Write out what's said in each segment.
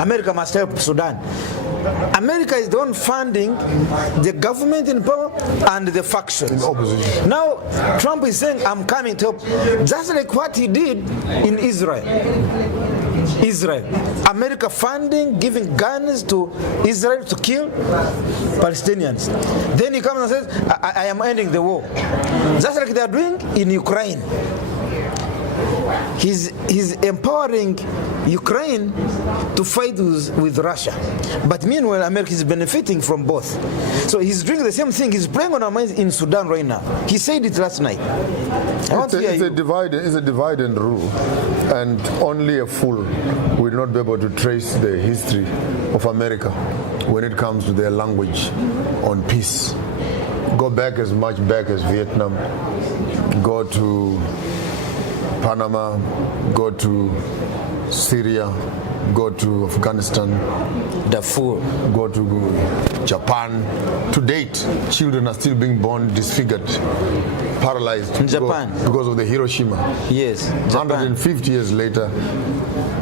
America must help Sudan. America is the one funding the government in power and the factions. Opposition. Now, Trump is saying, I'm coming to help, just like what he did in Israel. America funding, giving guns to Israel to kill Palestinians. Then he comes and says, I am ending the war. Just like they are doing in Ukraine. He's empowering Ukraine to fight with Russia. But meanwhile, America is benefiting from both. So he's doing the same thing. He's playing on our minds in Sudan right now. He said it last night. It's a divide and rule. And only a fool will not be able to trace the history of America when it comes to their language on peace. Go back as much back as Vietnam. Go to Panama, go to Syria, go to Afghanistan, Darfur, go to Japan. To date, children are still being born disfigured, paralyzed in Japan because of the Hiroshima. Yes, Japan. 150 years later,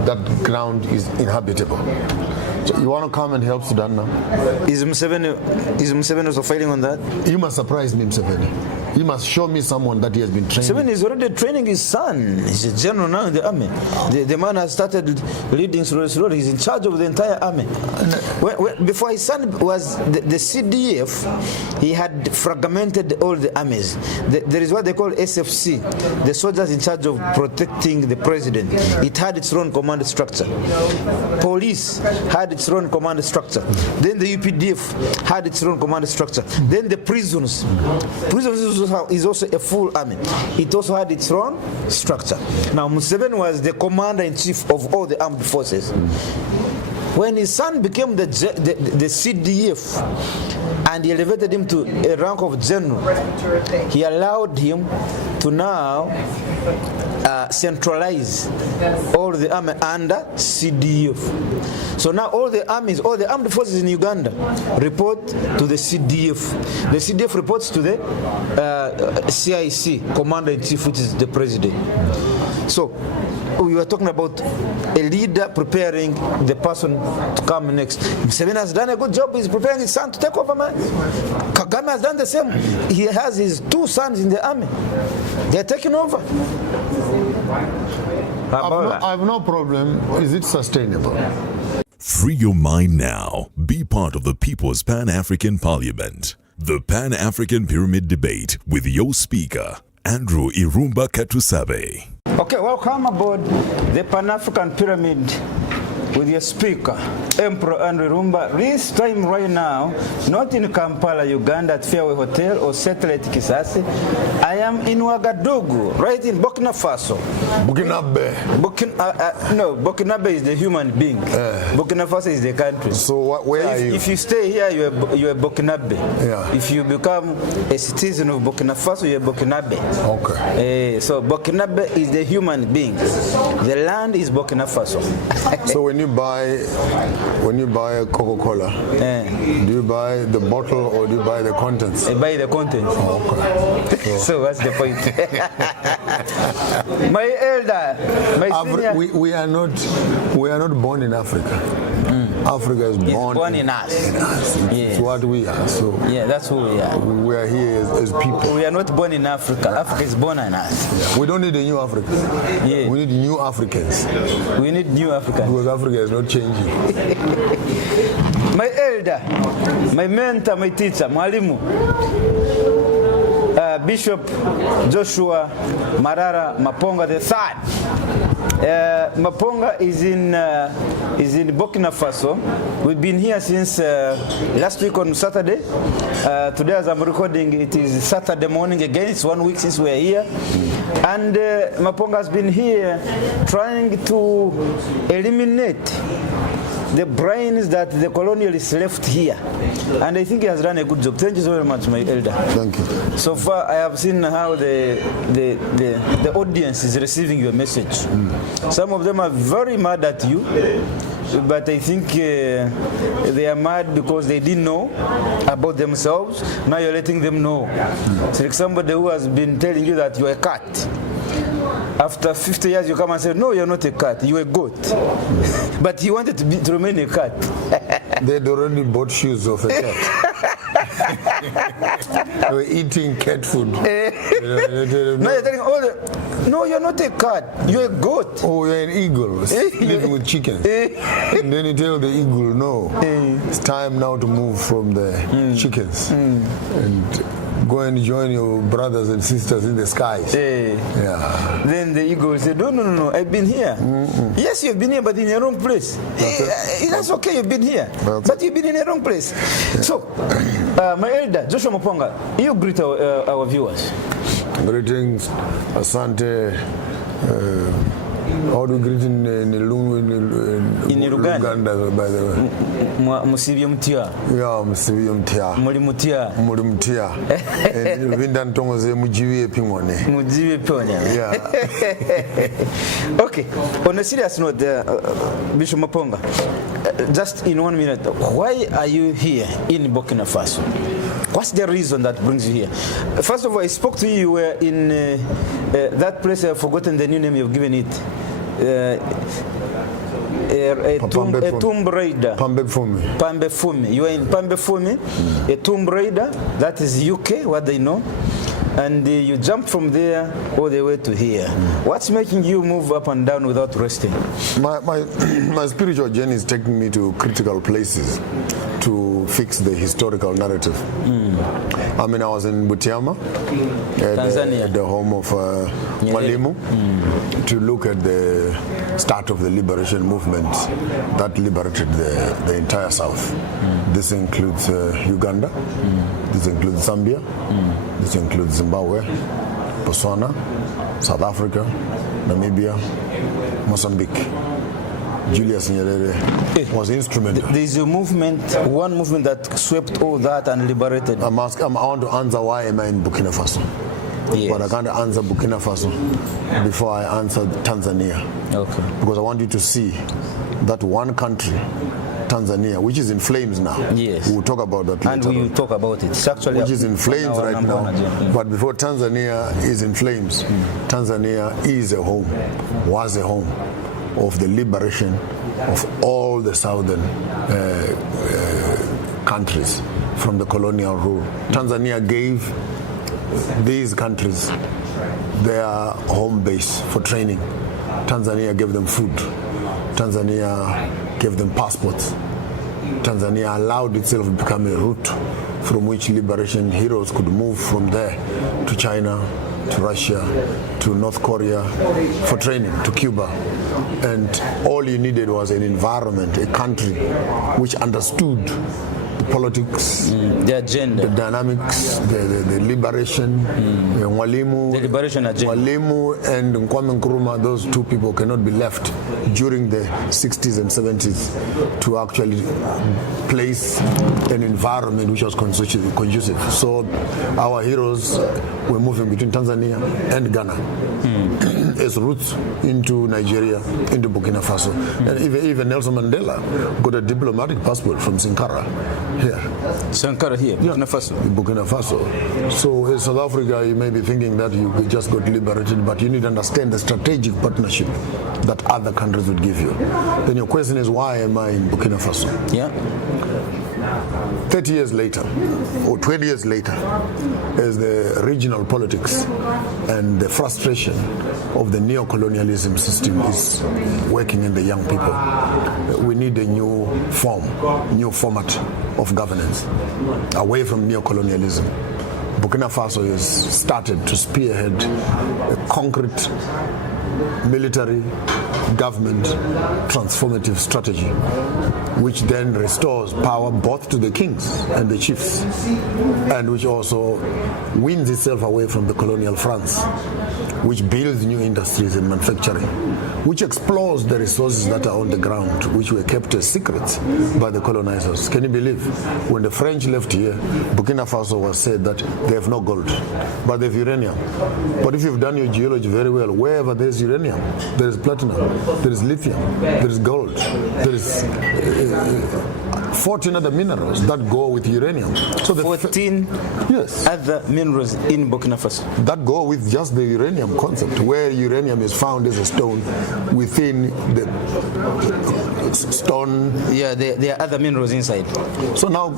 that ground is inhabitable. So you want to come and help Sudan now? Is Museveni also fighting on that? You must surprise me, Museveni. He must show me someone that he has been training. Museveni is already training his son. He's a general now in the army. The man has started leading slowly. He's in charge of the entire army. Before his son was the CDF, he had fragmented all the armies. There is what they call SFC, the soldiers in charge of protecting the president. It had its own command structure. Police had its own command structure. Then the UPDF had its own command structure. Then the prisons. Prisons is also a full army. It also had its own structure. Now Museveni was the commander-in-chief of all the armed forces. When his son became the CDF and he elevated him to a rank of general, he allowed him to now centralize all the army under CDF. So now all the armies, all the armed forces in Uganda report to the CDF. The CDF reports to the CIC, Commander-in-Chief, which is the president. So we were talking about a leader preparing the person to come next. Museveni has done a good job. He's preparing his son to take over, man. Kagame has done the same. He has his two sons in the army. They're taking over. I have no problem. Is it sustainable? Free your mind now. Be part of the People's Pan-African Parliament. The Pan-African Pyramid Debate with your speaker, Andrew Irumba Katusabe. Okay, welcome aboard the Pan-African Pyramid with your speaker, Emperor Andrew Irumba. This time right now, not in Kampala, Uganda at Fairway Hotel or Satellite Kisasi. I am in Ouagadougou, right in Burkina Faso. Burkinabe. No, Burkinabe is the human being. Burkina Faso is the country. So where are you? If you stay here, you are Burkinabe. Yeah. If you become a citizen of Burkina Faso, you are Burkinabe. Okay. So Burkinabe is the human being. The land is Burkina Faso. So when you buy a Coca-Cola, do you buy the bottle or do you buy the contents? I buy the contents. Oh, okay. So what's the point? My elder, my senior. We are not born in Africa. Africa is born in us. It's what we are. So yeah, that's who we are. We are here as people. We are not born in Africa. Africa is born in us. Yeah. We don't need a new Africa. Yeah. We need new Africans. We need new Africans. Because Africa is not changing. My elder, my mentor, my teacher, Mwalimu, Bishop Joshua Marara Maponga III. Maponga is in Burkina Faso. We've been here since last week on Saturday. Today, as I'm recording, it is Saturday morning again. It's 1 week since we're here. And Maponga has been here trying to eliminate the brains that the colonialists left here. And I think he has done a good job. Thank you so very much, my elder. Thank you. So far, I have seen how the audience is receiving your message. Some of them are very mad at you, but I think they are mad because they didn't know about themselves. Now you're letting them know. It's like somebody who has been telling you that you're a cat. After 50 years, you come and say, no, you're not a cat, you're a goat. But he wanted to remain a cat. They'd already bought shoes of a cat. They were eating cat food. No, you're telling no, you're not a cat, you're a goat. Oh, you're an eagle living with chickens. And then you tell the eagle, no, it's time now to move from the chickens and go and join your brothers and sisters in the skies. Yeah. Then the eagle said, no, I've been here. Yes, you've been here, but in the wrong place. That's okay, you've been here, but you've been in the wrong place. So, my elder, Joshua Maponga, you greet our viewers. Greetings, Asante. How do you greet in Uganda, by the way? Musibye mutia. Yeah, musibye mutia. Muri mutia. Muri mutia. Vinda ntongoze mujiwe pimone. Mujiwe pimone. Yeah. Okay. On a serious note, Bishop Maponga, just in 1 minute, why are you here in Burkina Faso? What's the reason that brings you here? First of all, I spoke to you, you were in that place, I've forgotten the new name you've given it. A tomb raider. Pambe Fumi. You are in Pambe Fumi, a tomb raider, that is UK, what they know. And you jump from there all the way to here. What's making you move up and down without resting? My spiritual journey is taking me to critical places to fix the historical narrative. I mean, I was in Butiama, Tanzania, at the home of Mwalimu, to look at the start of the liberation movement that liberated the entire South. This includes Uganda, this includes Zambia, this includes Zimbabwe, Botswana, South Africa, Namibia, Mozambique. Julius Nyerere was instrumental. There is a movement, one movement that swept all that and liberated. I want to answer why am I in Burkina Faso. Yes. But I can't answer Burkina Faso before I answer Tanzania. Okay. Because I want you to see that one country, Tanzania, which is in flames now. Yes. We will talk about that later. And we will talk about it. It's actually which is in flames right now. But before Tanzania is in flames, Tanzania is a home, was a home of the liberation of all the southern countries from the colonial rule. Tanzania gave these countries their home base for training. Tanzania gave them food. Tanzania gave them passports. Tanzania allowed itself to become a route from which liberation heroes could move from there to China, to Russia, to North Korea for training, to Cuba. And all you needed was an environment, a country which understood the politics, the agenda, the dynamics, the liberation. Mwalimu, the liberation agenda. Mwalimu and Kwame Nkrumah, those two people cannot be left during the 60s and 70s to actually place an environment which was conducive. So our heroes were moving between Tanzania and Ghana as routes into Nigeria, into Burkina Faso. And even Nelson Mandela got a diplomatic passport from Sankara here. Sankara here, Burkina Faso. Burkina Faso. So in South Africa, you may be thinking that you just got liberated, but you need to understand the strategic partnership that other countries would give you. Then your question is, why am I in Burkina Faso? Yeah. 30 years later, or 20 years later, as the regional politics and the frustration of the neo-colonialism system is working in the young people, we need a new form, new format of governance, away from neo-colonialism. Burkina Faso has started to spearhead a concrete military government transformative strategy, which then restores power both to the kings and the chiefs, and which also wins itself away from the colonial France, which builds new industries and manufacturing, which explores the resources that are on the ground, which were kept as secrets by the colonizers. Can you believe? When the French left here, Burkina Faso was said that they have no gold, but they have uranium. But if you've done your geology very well, wherever there is uranium, there is platinum, there is lithium, there is gold, there is 14 other minerals that go with uranium. So the 14 yes. other minerals in Burkina Faso that go with just the uranium concept, where uranium is found as a stone within the stone. Yeah, there are other minerals inside. So now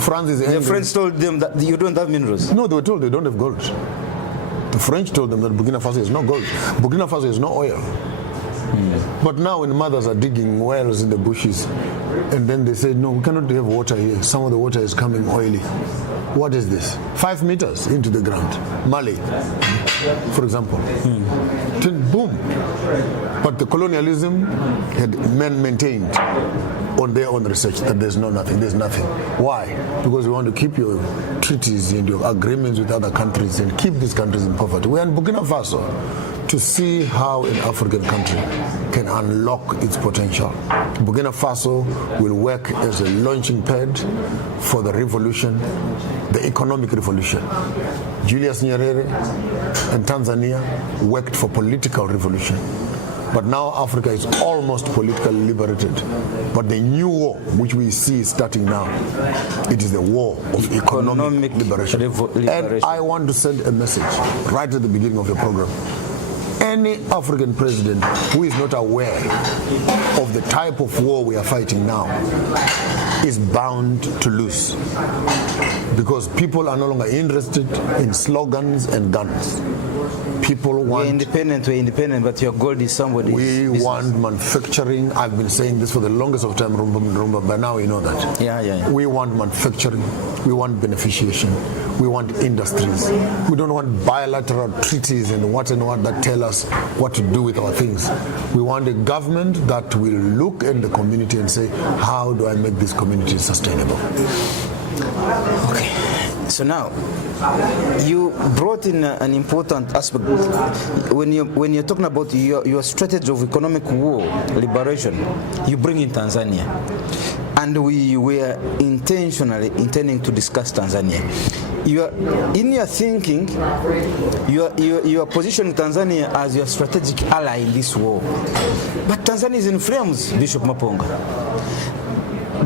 France is angry. The French told them that you don't have minerals. No, they were told they don't have gold. The French told them that Burkina Faso has no gold. Burkina Faso has no oil. But now when mothers are digging wells in the bushes, and then they say, no, we cannot have water here. Some of the water is coming oily. What is this? 5 meters into the ground. Mali, for example. Then boom. But the colonialism had maintained on their own research that there's nothing. Why? Because we want to keep your treaties and your agreements with other countries and keep these countries in poverty. We are in Burkina Faso to see how an African country can unlock its potential. Burkina Faso will work as a launching pad for the revolution, the economic revolution. Julius Nyerere and Tanzania worked for political revolution. But now Africa is almost politically liberated. But the new war, which we see starting now, it is the war of economic liberation. And I want to send a message right at the beginning of the program. Any African president who is not aware of the type of war we are fighting now is bound to lose, because people are no longer interested in slogans and guns. People want... We're independent, but your gold is somebody's business. Want manufacturing. I've been saying this for the longest of time, Rumba, but now you know that. Yeah. We want manufacturing. We want beneficiation. We want industries. We don't want bilateral treaties and what that tell us what to do with our things. We want a government that will look at the community and say, how do I make this community sustainable? Okay. So now, you brought in an important aspect when you're talking about your strategy of economic war, liberation. You bring in Tanzania, and we were intentionally intending to discuss Tanzania. In your thinking, you are positioning Tanzania as your strategic ally in this war, but Tanzania is in flames, Bishop Maponga.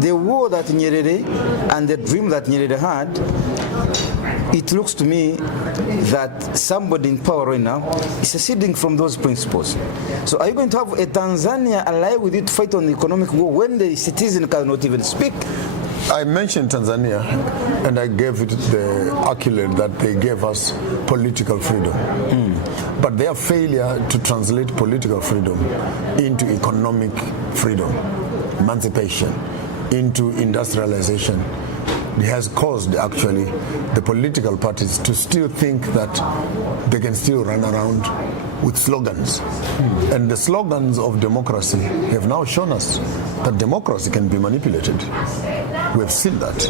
The war that Nyerere and the dream that Nyerere had, it looks to me that somebody in power right now is seceding from those principles. So are you going to have a Tanzania ally with you to fight on the economic war when the citizen cannot even speak? I mentioned Tanzania, and I gave it the accolade that they gave us political freedom. But their failure to translate political freedom into economic freedom, emancipation, into industrialization, has caused actually the political parties to still think that they can still run around with slogans. And the slogans of democracy have now shown us that democracy can be manipulated. We've seen that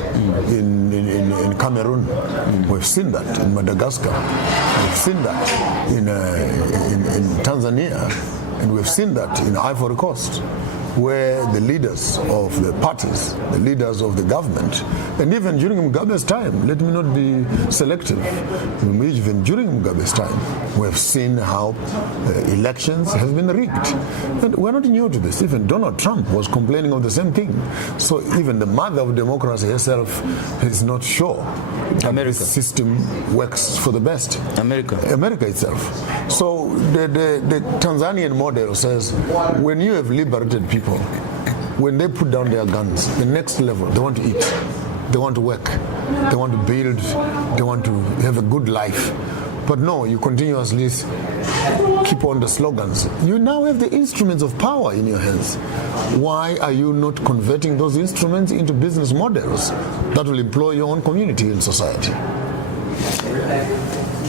in Cameroon. We've seen that in Madagascar. We've seen that in Tanzania. And we've seen that in Ivory Coast, where the leaders of the parties, the leaders of the government, and even during Mugabe's time, let me not be selective, even during Mugabe's time, we have seen how elections have been rigged. And we're not new to this. Even Donald Trump was complaining of the same thing. So even the mother of democracy herself is not sure that the system works for the best. America itself. So the Tanzanian model says, when you have liberated people, when they put down their guns, the next level, they want to eat, they want to work, they want to build, they want to have a good life. But no, you continuously keep on the slogans. You now have the instruments of power in your hands. Why are you not converting those instruments into business models that will employ your own community and society?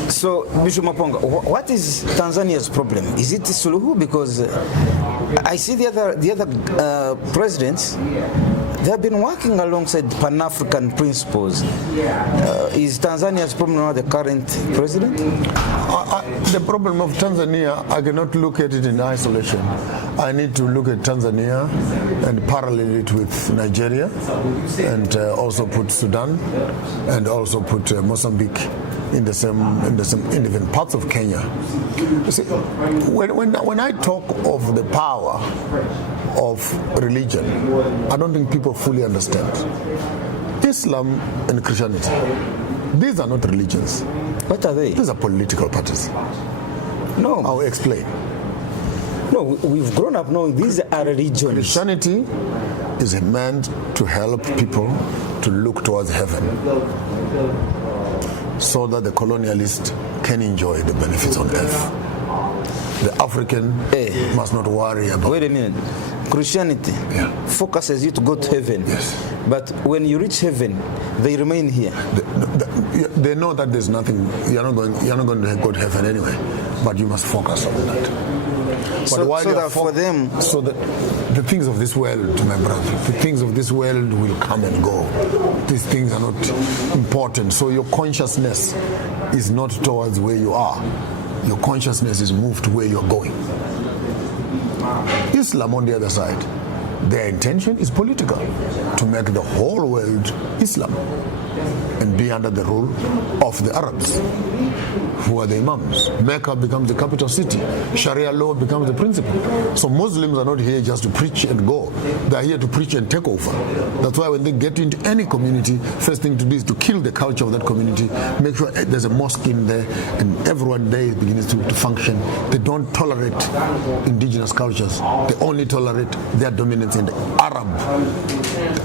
So, Bishop Maponga, what is Tanzania's problem? Is it Suluhu? Because I see the other presidents, they have been working alongside Pan-African principles. Is Tanzania's problem now the current president? The problem of Tanzania, I cannot look at it in isolation. I need to look at Tanzania and parallel it with Nigeria, and also put Sudan, and also put Mozambique in even parts of Kenya. You see, when I talk of the power of religion, I don't think people fully understand. Islam and Christianity, these are not religions. What are they? These are political parties. No. I'll explain. No, we've grown up knowing these are religions. Christianity is meant to help people to look towards heaven so that the colonialist can enjoy the benefits on earth. The African must not worry about... Wait a minute. Christianity focuses you to go to heaven. Yes. But when you reach heaven, they remain here. They know that there's nothing, you're not going to go to heaven anyway, but you must focus on that. But for them... So that the things of this world, my brother, the things of this world will come and go. These things are not important. So your consciousness is not towards where you are. Your consciousness is moved to where you're going. Islam, on the other side, their intention is political, to make the whole world Islam and be under the rule of the Arabs, who are the imams. Mecca becomes the capital city. Sharia law becomes the principle. So Muslims are not here just to preach and go. They are here to preach and take over. That's why when they get into any community, first thing to do is to kill the culture of that community, make sure there's a mosque in there, and everyone there begins to function. They don't tolerate indigenous cultures. They only tolerate their dominance in the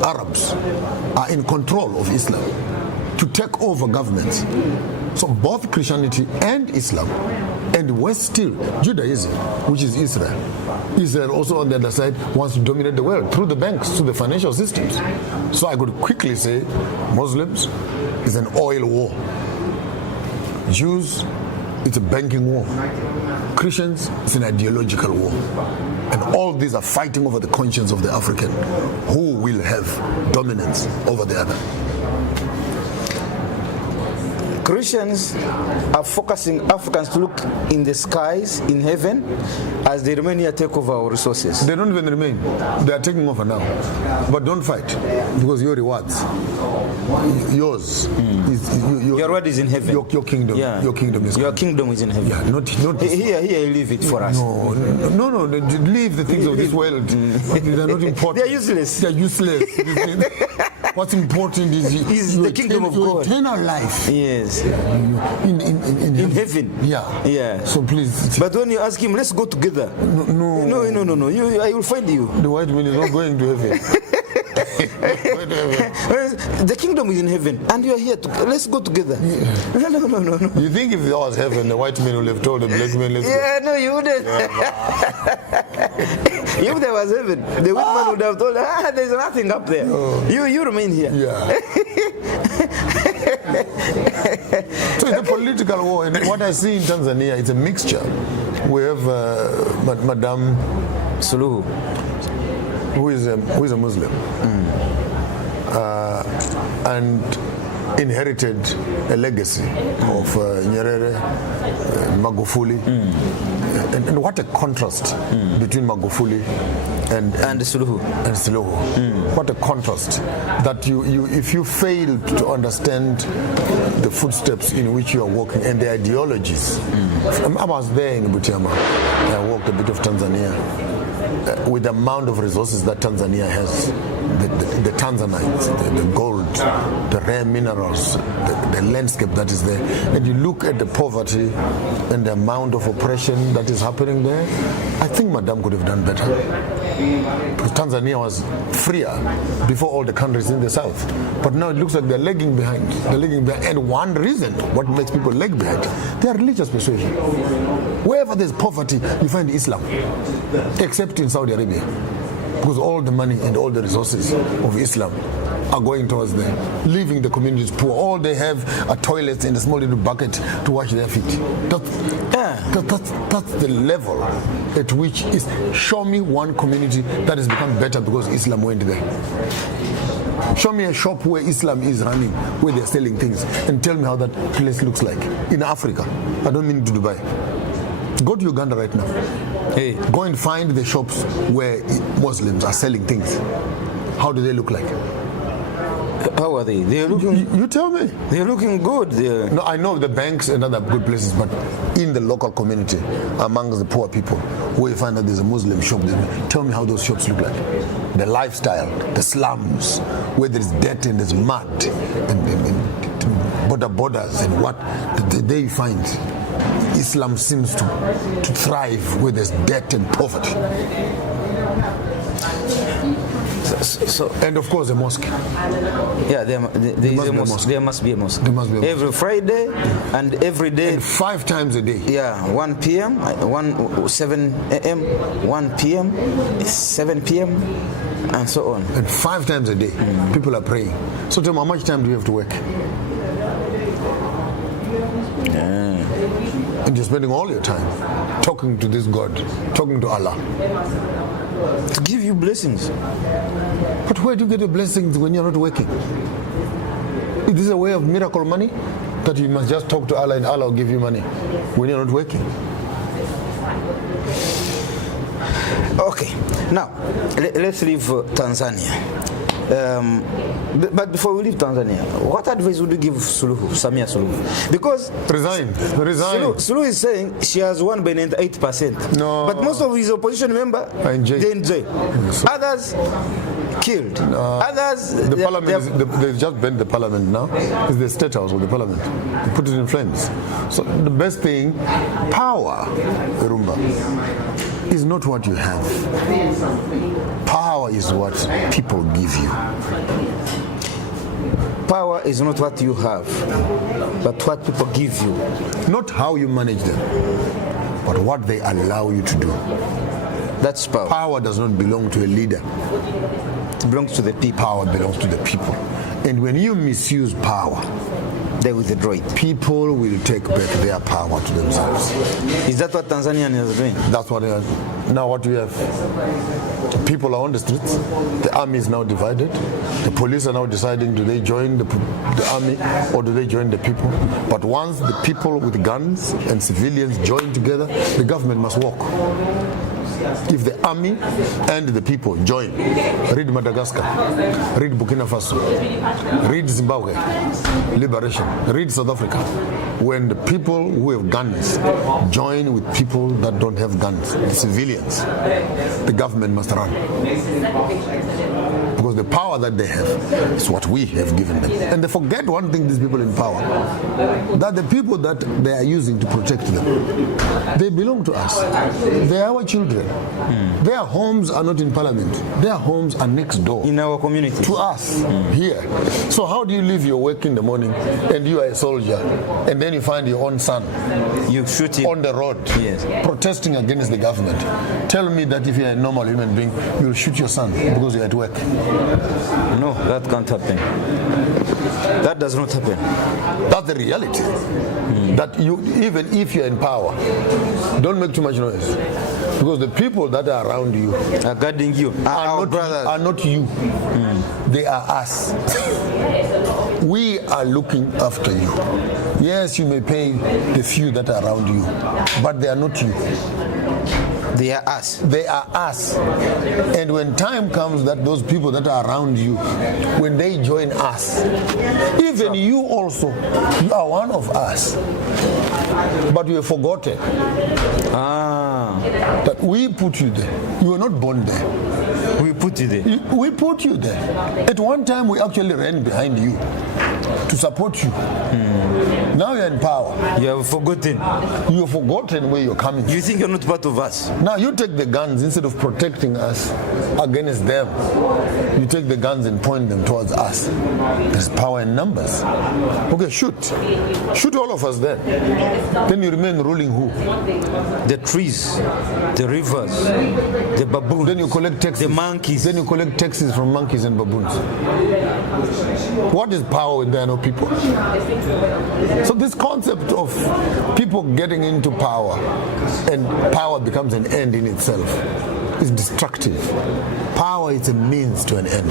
Arabs are in control of Islam to take over governments. So both Christianity and Islam, and West still, Judaism, which is Israel. Israel also on the other side wants to dominate the world through the banks, through the financial systems. So I could quickly say Muslims is an oil war. Jews, it's a banking war. Christians, it's an ideological war. And all these are fighting over the conscience of the African, who will have dominance over the other. Christians are focusing Africans to look in the skies, in heaven, as they remain here, take over our resources. They don't even remain. They are taking over now. But don't fight, because your rewards, yours, your reward is in heaven. Your kingdom, your kingdom is in heaven. Yeah, not here, leave it for us. No, leave the things of this world. They're not important. They're useless. They're useless. What's important is the kingdom of God. Eternal life. Yes. In heaven. Yeah. So please. But when you ask him, let's go together. No. I will find you. The white man is not going to heaven. The kingdom is in heaven, and you are here. Let's go together. Yeah. No. You think if there was heaven, the white man would have told the black man, let's go? No, you wouldn't. If there was heaven, the white man would have told, there's nothing up there. You remain here. Yeah. So it's a political war, and what I see in Tanzania, it's a mixture. We have Madame Suluhu, who is a Muslim, and inherited a legacy of Nyerere, Magufuli, and what a contrast between Magufuli and Suluhu. What a contrast that you if you fail to understand the footsteps in which you are walking and the ideologies. I was there in Butiama. I walked a bit of Tanzania. With the amount of resources that Tanzania has, the Tanzanites, the gold, the rare minerals, the landscape that is there, and you look at the poverty and the amount of oppression that is happening there, I think Madame could have done better. Because Tanzania was freer before all the countries in the south. But now it looks like they're lagging behind. And one reason what makes people lag behind, their religious persuasion. Wherever there's poverty, you find Islam, except in Saudi Arabia, because all the money and all the resources of Islam are going towards them, leaving the communities poor. All they have are toilets in a small little bucket to wash their feet. That's the level at which is. Show me one community that has become better because Islam went there. Show me a shop where Islam is running, where they're selling things, and tell me how that place looks like in Africa. I don't mean to Dubai. Go to Uganda right now. Go and find the shops where Muslims are selling things. How do they look like? How are they? They're looking. You tell me. They're looking good. No, I know the banks and other good places, but in the local community, among the poor people, where you find that there's a Muslim shop, tell me how those shops look like. The lifestyle, the slums, where there's dirt and there's mud, and borders and what. There you find Islam seems to thrive where there's debt and poverty. So, and of course a mosque. Yeah, there is a mosque. There must be a mosque. There must be a mosque. Every Friday and every day. And 5 times a day. Yeah, 1 p.m., 7 a.m., 1 p.m., 7 p.m., and so on. And 5 times a day, people are praying. So tell me, how much time do you have to work? And you're spending all your time talking to this God, talking to Allah. To give you blessings. But where do you get the blessings when you're not working? Is this a way of miracle money? That you must just talk to Allah and Allah will give you money when you're not working? Okay, now let's leave Tanzania. But before we leave Tanzania, what advice would you give Samia Suluhu? Because resign. Suluhu is saying she has won by 98%. No. But most of his opposition members, they're in jail. Yes. Others killed. Others. The parliament. They've just burned the parliament now. It's the state house of the parliament. They put it in flames. So the best thing, power, Irumba, is not what you have. Power is what people give you. Power is not what you have, but what people give you. Not how you manage them, but what they allow you to do. That's power. Power does not belong to a leader. It belongs to the people. Power belongs to the people. And when you misuse power, they withdraw it. People will take back their power to themselves. Is that what Tanzania is doing? That's what they are. Now what we have, people are on the streets. The army is now divided. The police are now deciding, do they join the army or do they join the people? But once the people with guns and civilians join together, the government must walk. If the army and the people join, read Madagascar, read Burkina Faso, read Zimbabwe, liberation, read South Africa. When the people who have guns join with people that don't have guns, the civilians, the government must run. Because the power that they have is what we have given them. And they forget one thing, these people in power, that the people that they are using to protect them, they belong to us. They are our children. Their homes are not in parliament. Their homes are next door. In our community. To us, here. So how do you leave your work in the morning and you are a soldier and then you find your own son you shoot him on the road, yes, protesting against the government? Tell me that if you're a normal human being, you'll shoot your son because you're at work. No, that can't happen. That does not happen. That's the reality. That you, even if you're in power, don't make too much noise. Because the people that are around you are guarding you, are not you. They are us. We are looking after you. Yes, you may pay the few that are around you, but they are not you. They are us. They are us. And when time comes that those people that are around you, when they join us, even you also, you are one of us. But you have forgotten that we put you there. You were not born there. We put you there. We put you there. At one time, we actually ran behind you to support you. Now you're in power. You have forgotten. You have forgotten where you're coming from. You think you're not part of us. Now you take the guns, instead of protecting us against them, you take the guns and point them towards us. There's power in numbers. Okay, shoot. Shoot all of us then. Then you remain ruling who? The trees, the rivers, the baboons. Then you collect taxes. The monkeys. Then you collect taxes from monkeys and baboons. What is power when there are no people? So this concept of people getting into power and power becomes an end in itself is destructive. Power is a means to an end.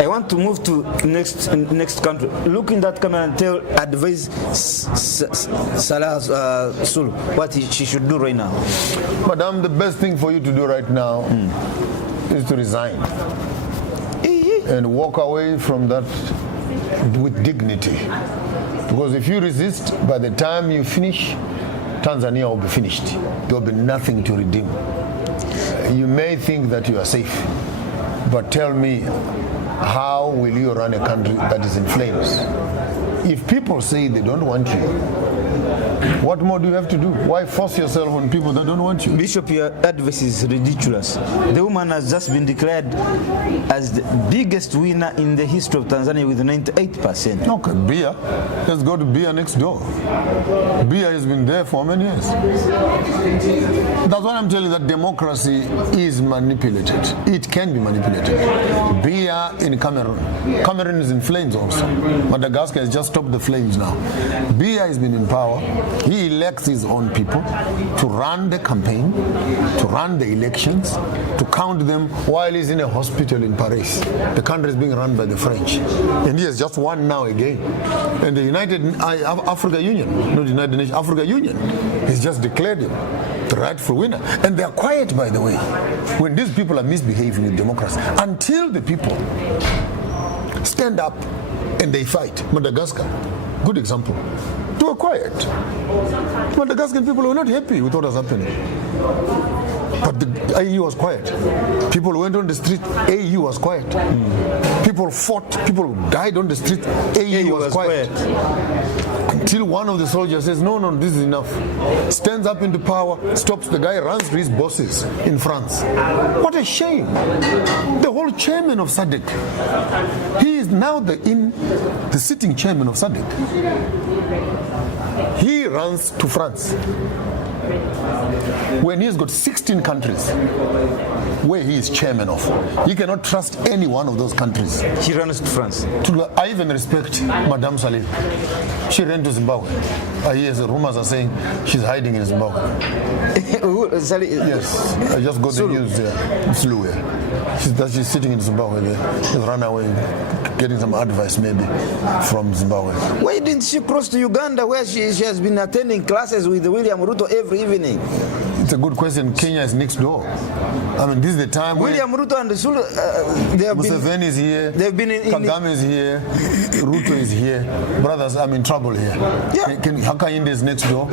I want to move to next country. Look in that camera and advise Salah Suluhu what she should do right now. Madam, the best thing for you to do right now is to resign. and walk away from that with dignity. Because if you resist, by the time you finish, Tanzania will be finished. There will be nothing to redeem. You may think that you are safe, but tell me, how will you run a country that is in flames? If people say they don't want you, what more do you have to do? Why force yourself on people that don't want you? Bishop, your advice is ridiculous. The woman has just been declared as the biggest winner in the history of Tanzania with 98%. Okay, Bia. Let's go to Bia next door. Bia has been there for many years. That's why I'm telling you that democracy is manipulated. It can be manipulated. Bia in Cameroon. Cameroon is in flames also. Madagascar has just stopped the flames now. Bia has been in power. He elects his own people to run the campaign, to run the elections, to count them while he's in a hospital in Paris. The country is being run by the French. And he has just won now again. And the United Africa Union, not United Nations, Africa Union, has just declared him the rightful winner. And they are quiet, by the way, when these people are misbehaving in democracy. Until the people stand up and they fight. Madagascar, good example. They were quiet. Madagascan people were not happy with what was happening. But the AU was quiet. People went on the street, AU was quiet. People fought, people died on the street, AU was quiet. Until one of the soldiers says, no, this is enough. Stands up into power, stops the guy, runs to his bosses in France. What a shame. The whole chairman of SADC, he is now the sitting chairman of SADC. He runs to France when he's got 16 countries where he is chairman of. He cannot trust any one of those countries. He runs to France. I even respect Madame Saleh. She ran to Zimbabwe. I hear the rumors are saying she's hiding in Zimbabwe. Yes, I just got the news there. Sulu, she's sitting in Zimbabwe there. She's run away, getting some advice maybe from Zimbabwe. Why didn't she cross to Uganda where she has been attending classes with William Ruto every evening? It's a good question. Kenya is next door. I mean, this is the time William Ruto and Sulu, they have Museveni is here. They've been Kagame is here. Ruto is here. Brothers, I'm in trouble here. Yeah. Hakainde is next door.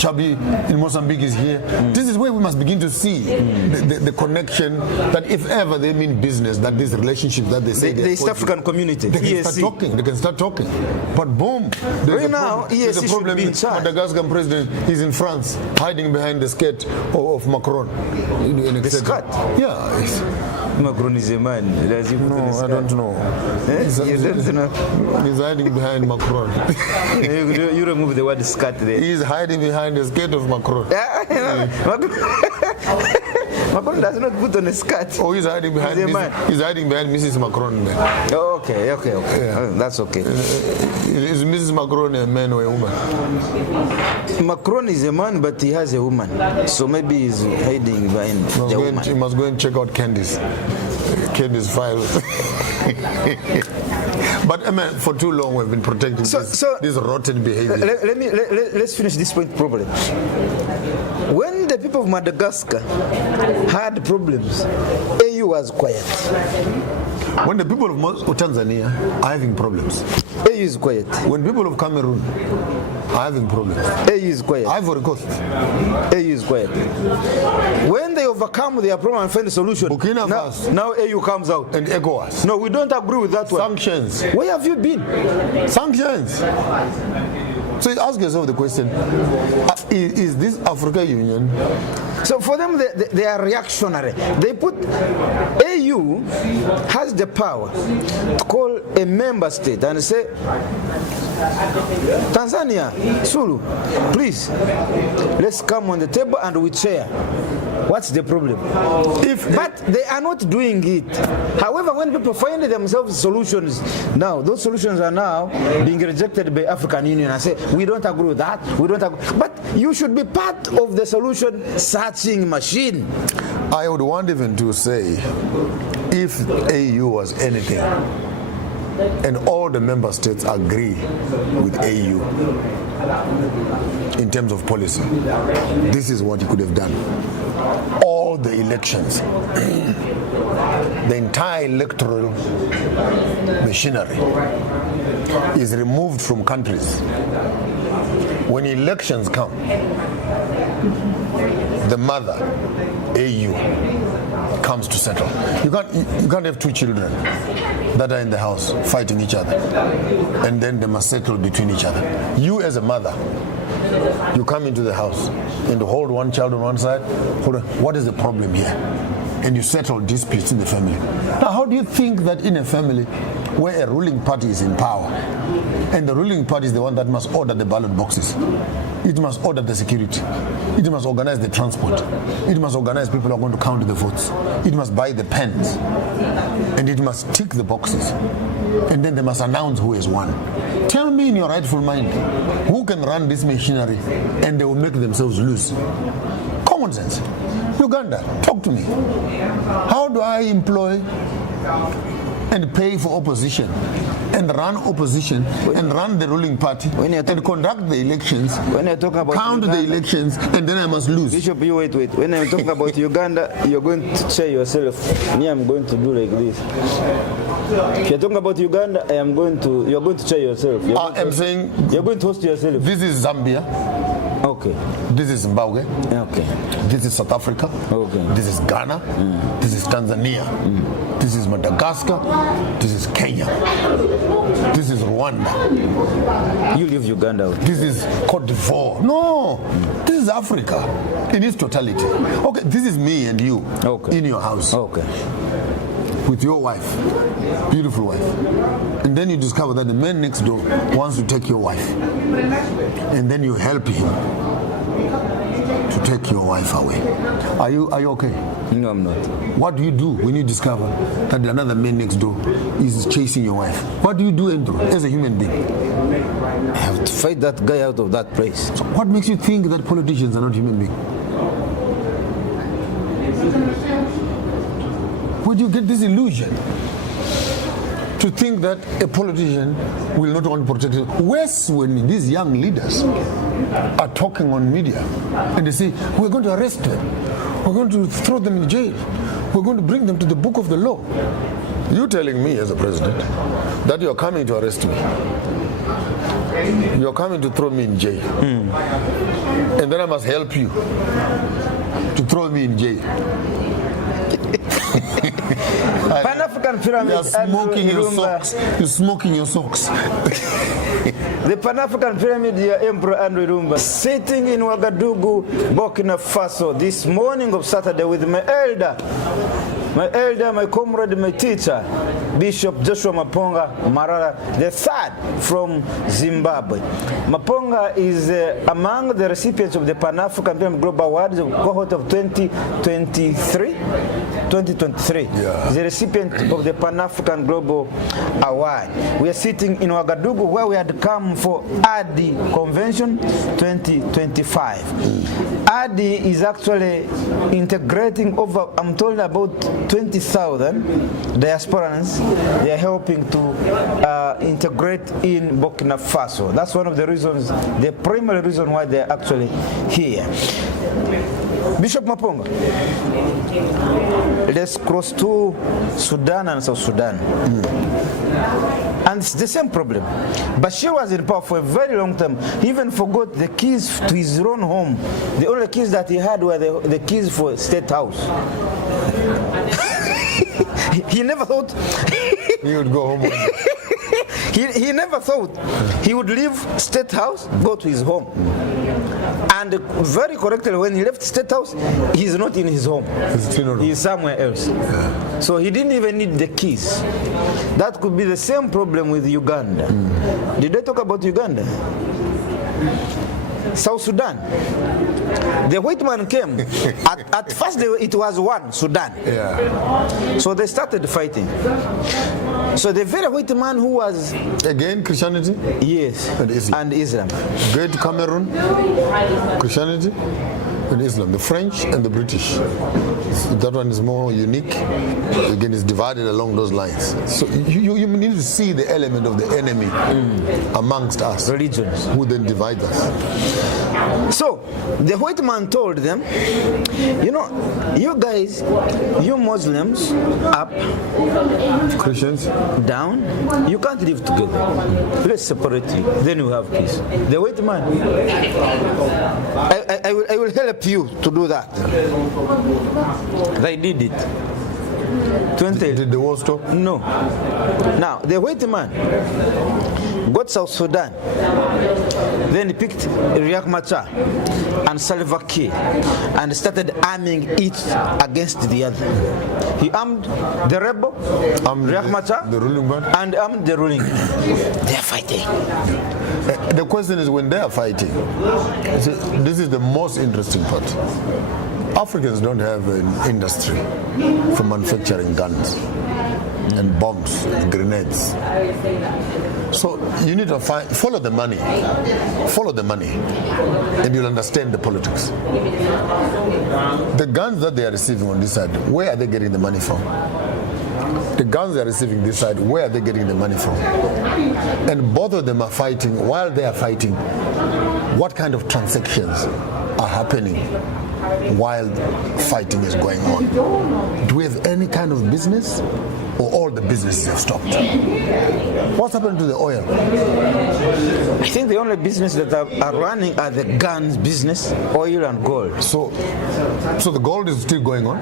Chabi in Mozambique is here. This is where we must begin to see the connection that if ever they mean business, that these relationships that they say the East African community, they can start talking. They can start talking. But boom, there's a problem. Madagascar president is in France, hiding behind the skirt of Macron. The skirt? Yeah. Macron is a man. No, I don't know. You don't know? He's hiding behind Macron. You remove the word skirt there. He's hiding behind the skirt of Macron. Macron does not put on a skirt. Oh, he's hiding behind Mrs. Macron there. Okay. Yeah. That's okay. Is Mrs. Macron a man or a woman? Macron is a man, but he has a woman. So maybe he's hiding behind the woman. He must go and check out Candice's file. But I mean, for too long we've been protecting this rotten behavior. Let's finish this point properly. When the people of Madagascar had problems, AU was quiet. When the people of Tanzania are having problems, AU is quiet. When people of Cameroon are having problems, AU is quiet. Ivory Coast, AU is quiet. When they overcome their problem and find a solution, Burkina Faso, now AU comes out. And ECOWAS. No, we don't agree with that one. Sanctions. Where have you been? Sanctions. So you ask yourself the question, is this Africa Union? So for them, they are reactionary. They put AU has the power to call a member state and say, Tanzania, Sulu, please, let's come on the table and we share. What's the problem? But they are not doing it. However, when people find themselves solutions, now those solutions are now being rejected by African Union and say, we don't agree with that, we don't agree. But you should be part of the solution searching machine. I would want even to say, if AU was anything, and all the member states agree with AU in terms of policy, this is what you could have done. All of the elections, the entire electoral machinery is removed from countries. When elections come, the mother, AU, comes to settle. You can't have two children that are in the house fighting each other, and then they must settle between each other. You as a mother, you come into the house and hold one child on one side. Hold on, what is the problem here? And you settle disputes in the family. Now, how do you think that in a family where a ruling party is in power, and the ruling party is the one that must order the ballot boxes, it must order the security, it must organize the transport, it must organize people who are going to count the votes, it must buy the pens, and it must tick the boxes, and then they must announce who has won. Tell me in your rightful mind, who can run this machinery and they will make themselves lose? Common sense. Uganda, talk to me. How do I employ and pay for opposition and run opposition and run the ruling party and conduct the elections, count the elections, and then I must lose? Bishop, you wait. When I'm talking about Uganda, you're going to say yourself, me, I'm going to do like this. If you're talking about Uganda, you're going to say yourself. I'm saying you're going to host yourself. This is Zambia. Okay. This is Zimbabwe. Okay. This is South Africa. Okay. This is Ghana. This is Tanzania. This is Madagascar. This is Kenya. This is Rwanda. You leave Uganda. This is Cote d'Ivoire. No, this is Africa in its totality. Okay, this is me and you in your house. Okay. With your wife, beautiful wife, and then you discover that the man next door wants to take your wife, and then you help him to take your wife away. Are you okay? No, I'm not. What do you do when you discover that another man next door is chasing your wife? What do you do, Andrew, as a human being? I have to fight that guy out of that place. So what makes you think that politicians are not human beings? Would you get this illusion to think that a politician will not want to protect it? Worse, when these young leaders are talking on media and they say, we're going to arrest them, we're going to throw them in jail, we're going to bring them to the book of the law. You telling me as a president that you're coming to arrest me, you're coming to throw me in jail, and then I must help you to throw me in jail. Pan-African Pyramid. You're smoking your socks. You're smoking your socks. The Pan-African Pyramid, Emperor Andrew Irumba, sitting in Ouagadougou, Burkina Faso, this morning of Saturday with my elder, my comrade, my teacher, Bishop Joshua Maponga Marara III from Zimbabwe. Maponga is among the recipients of the Pan-African Pyramid Global Awards, cohort of 2023. Yeah. Is the recipient of the Pan-African Global Award. We are sitting in Ouagadougou where we had come for ADI Convention 2025. ADI is actually integrating over, I'm told, about 20,000 diasporans. They are helping to integrate in Burkina Faso. That's one of the reasons, the primary reason why they are actually here. Bishop Maponga, let's cross to Sudan and South Sudan. And it's the same problem. Bashir was in power for a very long time. He even forgot the keys to his own home. The only keys that he had were the keys for State House. He never thought he would go home. He never thought he would leave State House, go to his home. And very correctly, when he left State House, he's not in his home. He's somewhere else. Yeah. So he didn't even need the keys. That could be the same problem with Uganda. Did they talk about Uganda? South Sudan. The white man came. At first, it was one, Sudan. Yeah. So they started fighting. So the very white man who was... Again, Christianity? Yes. And Islam. Great Cameroon, Christianity? in Islam, the French and the British. That one is more unique. Again, it's divided along those lines. So you need to see the element of the enemy amongst us. Religions. Who then divide us. So the white man told them, you know, you guys, you Muslims, up, Christians, down, you can't live together. Let's separate you. Then we have peace. The white man, I will help you to do that. They did it. Did the war stop? No. Now, the white man got South Sudan, then he picked Riek Machar and Salva Kiir and started arming each against the other. He armed the rebel, Riek Machar, the ruling band, and armed the ruling. They are fighting. The question is, when they are fighting, this is the most interesting part. Africans don't have an industry for manufacturing guns and bombs and grenades. So you need to follow the money, and you'll understand the politics. The guns that they are receiving on this side, where are they getting the money from? The guns they are receiving this side, where are they getting the money from? And both of them are fighting. While they are fighting, what kind of transactions are happening while fighting is going on? Do we have any kind of business, or all the businesses have stopped? What's happened to the oil? I think the only business that are running are the guns business, oil and gold. So the gold is still going on?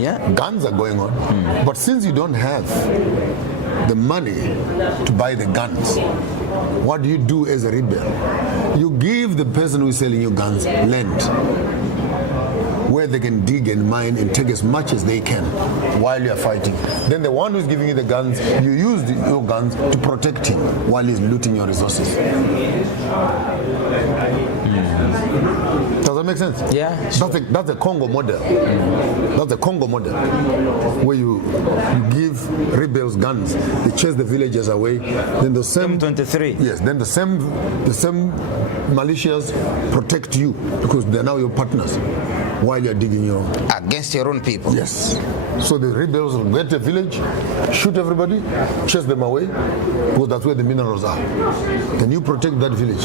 Yeah. Guns are going on. But since you don't have the money to buy the guns, what do you do as a rebel? You give the person who is selling you guns land where they can dig and mine and take as much as they can while you are fighting. Then the one who's giving you the guns, you use your guns to protect him while he's looting your resources. Does that make sense? Yeah. That's the Congo model. That's the Congo model, where you give rebels guns, they chase the villagers away. Then the same M23. Yes. Then the same militias protect you because they're now your partners while you're digging your Against your own people. Yes. So the rebels will get a village, shoot everybody, chase them away, because that's where the minerals are. Then you protect that village,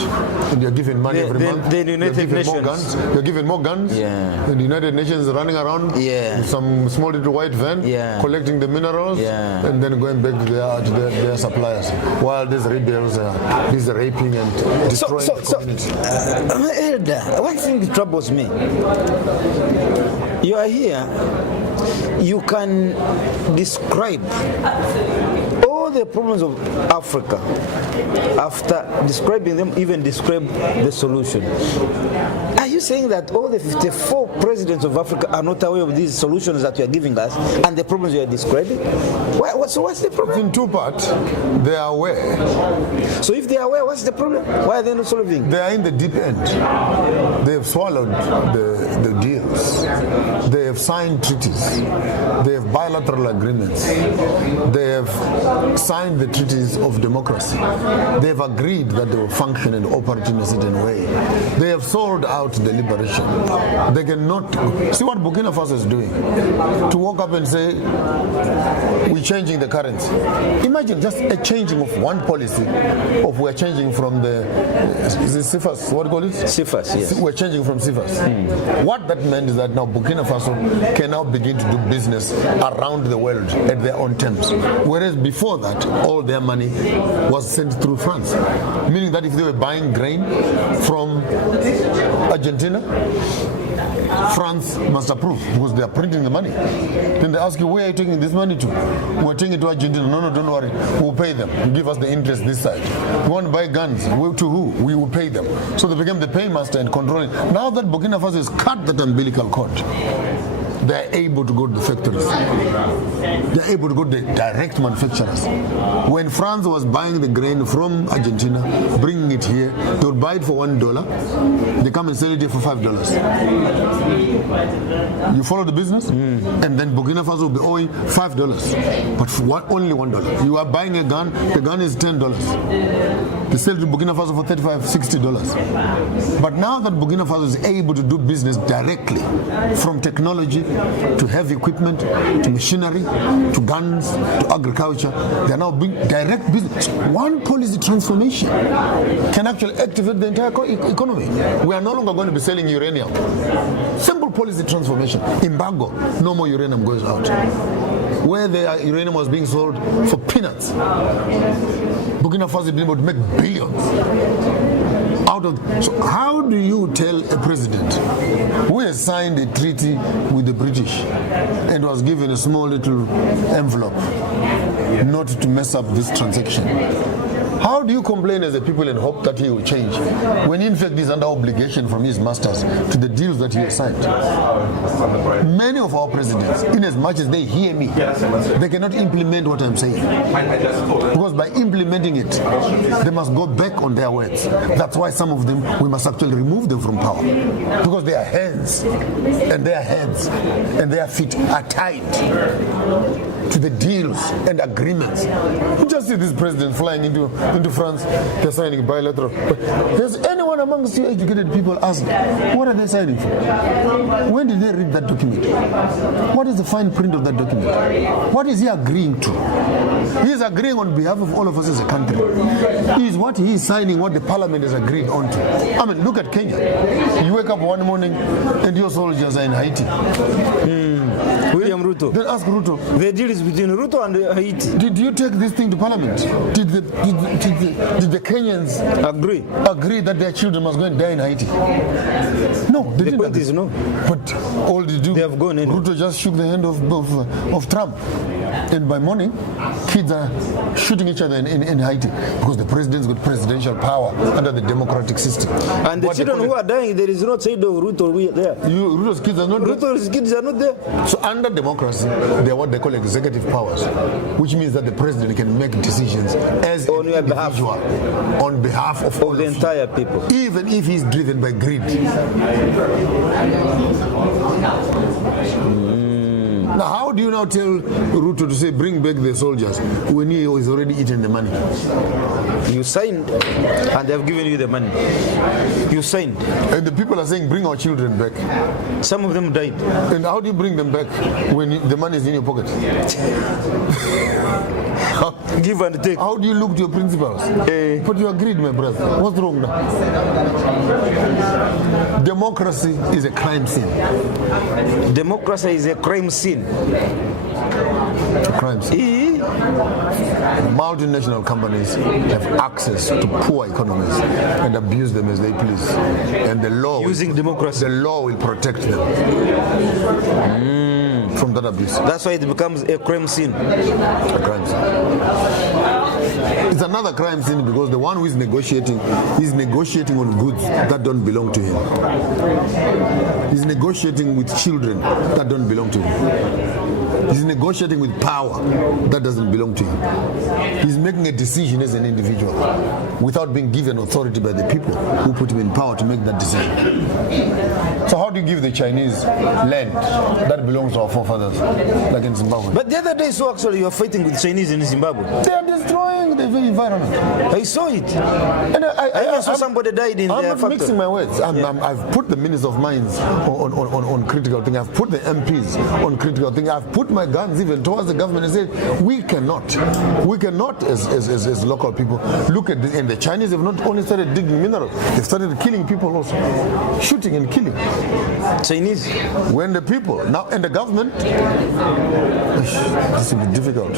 and you're giving money every month. The United Nations. You're giving more guns. Yeah. And the United Nations is running around with some small little white van, collecting the minerals, and then going back to their suppliers. While these rebels are raping and destroying the community. Elder, one thing troubles me. You are here, you can describe all the problems of Africa. After describing them, even describe the solution. Are you saying that all the 54 presidents of Africa are not aware of these solutions that you are giving us and the problems you are describing? So what's the problem? In two parts, they are aware. So if they are aware, what's the problem? Why are they not solving? They are in the deep end. They have swallowed the deals. They have signed treaties. They have bilateral agreements. They have signed the treaties of democracy. They have agreed that they will function and operate in a certain way. They have sold out the liberation. They cannot see what Burkina Faso is doing. To walk up and say, we're changing the currency. Imagine just a changing of one policy, of we're changing from the CFAs, what do you call it? CFAs, yes. We're changing from CFAs. What that meant is that now Burkina Faso can now begin to do business around the world at their own terms. Whereas before that, all their money was sent through France. Meaning that if they were buying grain from Argentina, France must approve because they are printing the money. Then they ask you, where are you taking this money to? We're taking it to Argentina. No, don't worry. We'll pay them. You give us the interest this side. You want to buy guns? To who? We will pay them. So they became the paymaster and controlling. Now that Burkina Faso has cut that umbilical cord, they're able to go to the factories. They're able to go to the direct manufacturers. When France was buying the grain from Argentina, bringing it here, they would buy it for $1. They come and sell it here for $5. You follow the business? And then Burkina Faso will be owing $5, but for only $1. You are buying a gun, the gun is $10. They sell to Burkina Faso for $35, $60. But now that Burkina Faso is able to do business directly, from technology to heavy equipment to machinery to guns to agriculture, they are now doing direct business. One policy transformation can actually activate the entire economy. We are no longer going to be selling uranium. Simple policy transformation. Embargo, no more uranium goes out. Where the uranium was being sold for peanuts, Burkina Faso is being able to make billions out of. So how do you tell a president who has signed a treaty with the British and was given a small little envelope not to mess up this transaction? How do you complain as a people and hope that he will change when in fact he's under obligation from his masters to the deals that he has signed? Many of our presidents, in as much as they hear me, they cannot implement what I'm saying. Because by implementing it, they must go back on their words. That's why some of them, we must actually remove them from power. Because their hands and their heads and their feet are tied to the deals and agreements. You just see this president flying into France, they're signing bilateral. Does anyone amongst you educated people ask, what are they signing for? When did they read that document? What is the fine print of that document? What is he agreeing to? He is agreeing on behalf of all of us as a country. Is what he is signing what the parliament has agreed on to. I mean, look at Kenya. You wake up one morning and your soldiers are in Haiti. William Ruto. Then ask Ruto. The deal is between Ruto and Haiti. Did you take this thing to parliament? Did the Kenyans agree that their children must go and die in Haiti? No, they didn't. The point is no. But all they do, they have gone in. Ruto just shook the hand of Trump. And by morning, kids are shooting each other in Haiti because the president's got presidential power under the democratic system. And the children who are dying, there is no child of Ruto there. Ruto's kids are not there. Ruto's kids are not there. So under democracy, they are what they call executive powers, which means that the president can make decisions as on your behalf, on behalf of all the entire people, even if he's driven by greed. Now, how do you now tell Ruto to say bring back the soldiers when he has already eaten the money? You signed and they have given you the money. You signed. And the people are saying bring our children back. Some of them died. And how do you bring them back when the money is in your pocket? Give and take. How do you look to your principals? But you agreed, my brother. What's wrong now? Democracy is a crime scene. Democracy is a crime scene. A crime scene. Multinational companies have access to poor economies and abuse them as they please. And the law, using democracy, the law will protect them. From that abuse. That's why it becomes a crime scene. A crime scene. It's another crime scene because the one who is negotiating on goods that don't belong to him. He's negotiating with children that don't belong to him. He's negotiating with power that doesn't belong to him. He's making a decision as an individual without being given authority by the people who put him in power to make that decision. So how do you give the Chinese land that belongs to our forefathers, like in Zimbabwe? But the other day, so actually you are fighting with Chinese in Zimbabwe. They are destroying the very environment. I saw it. And I even saw somebody died in their factory. I'm not mixing my words. I've put the ministers of mines on critical things. I've put the MPs on critical things. I've put my guns even towards the government and said, we cannot as local people look at this. And the Chinese have not only started digging minerals, they've started killing people also. Shooting and killing. Chinese. When the people, now, and the government, this will be difficult.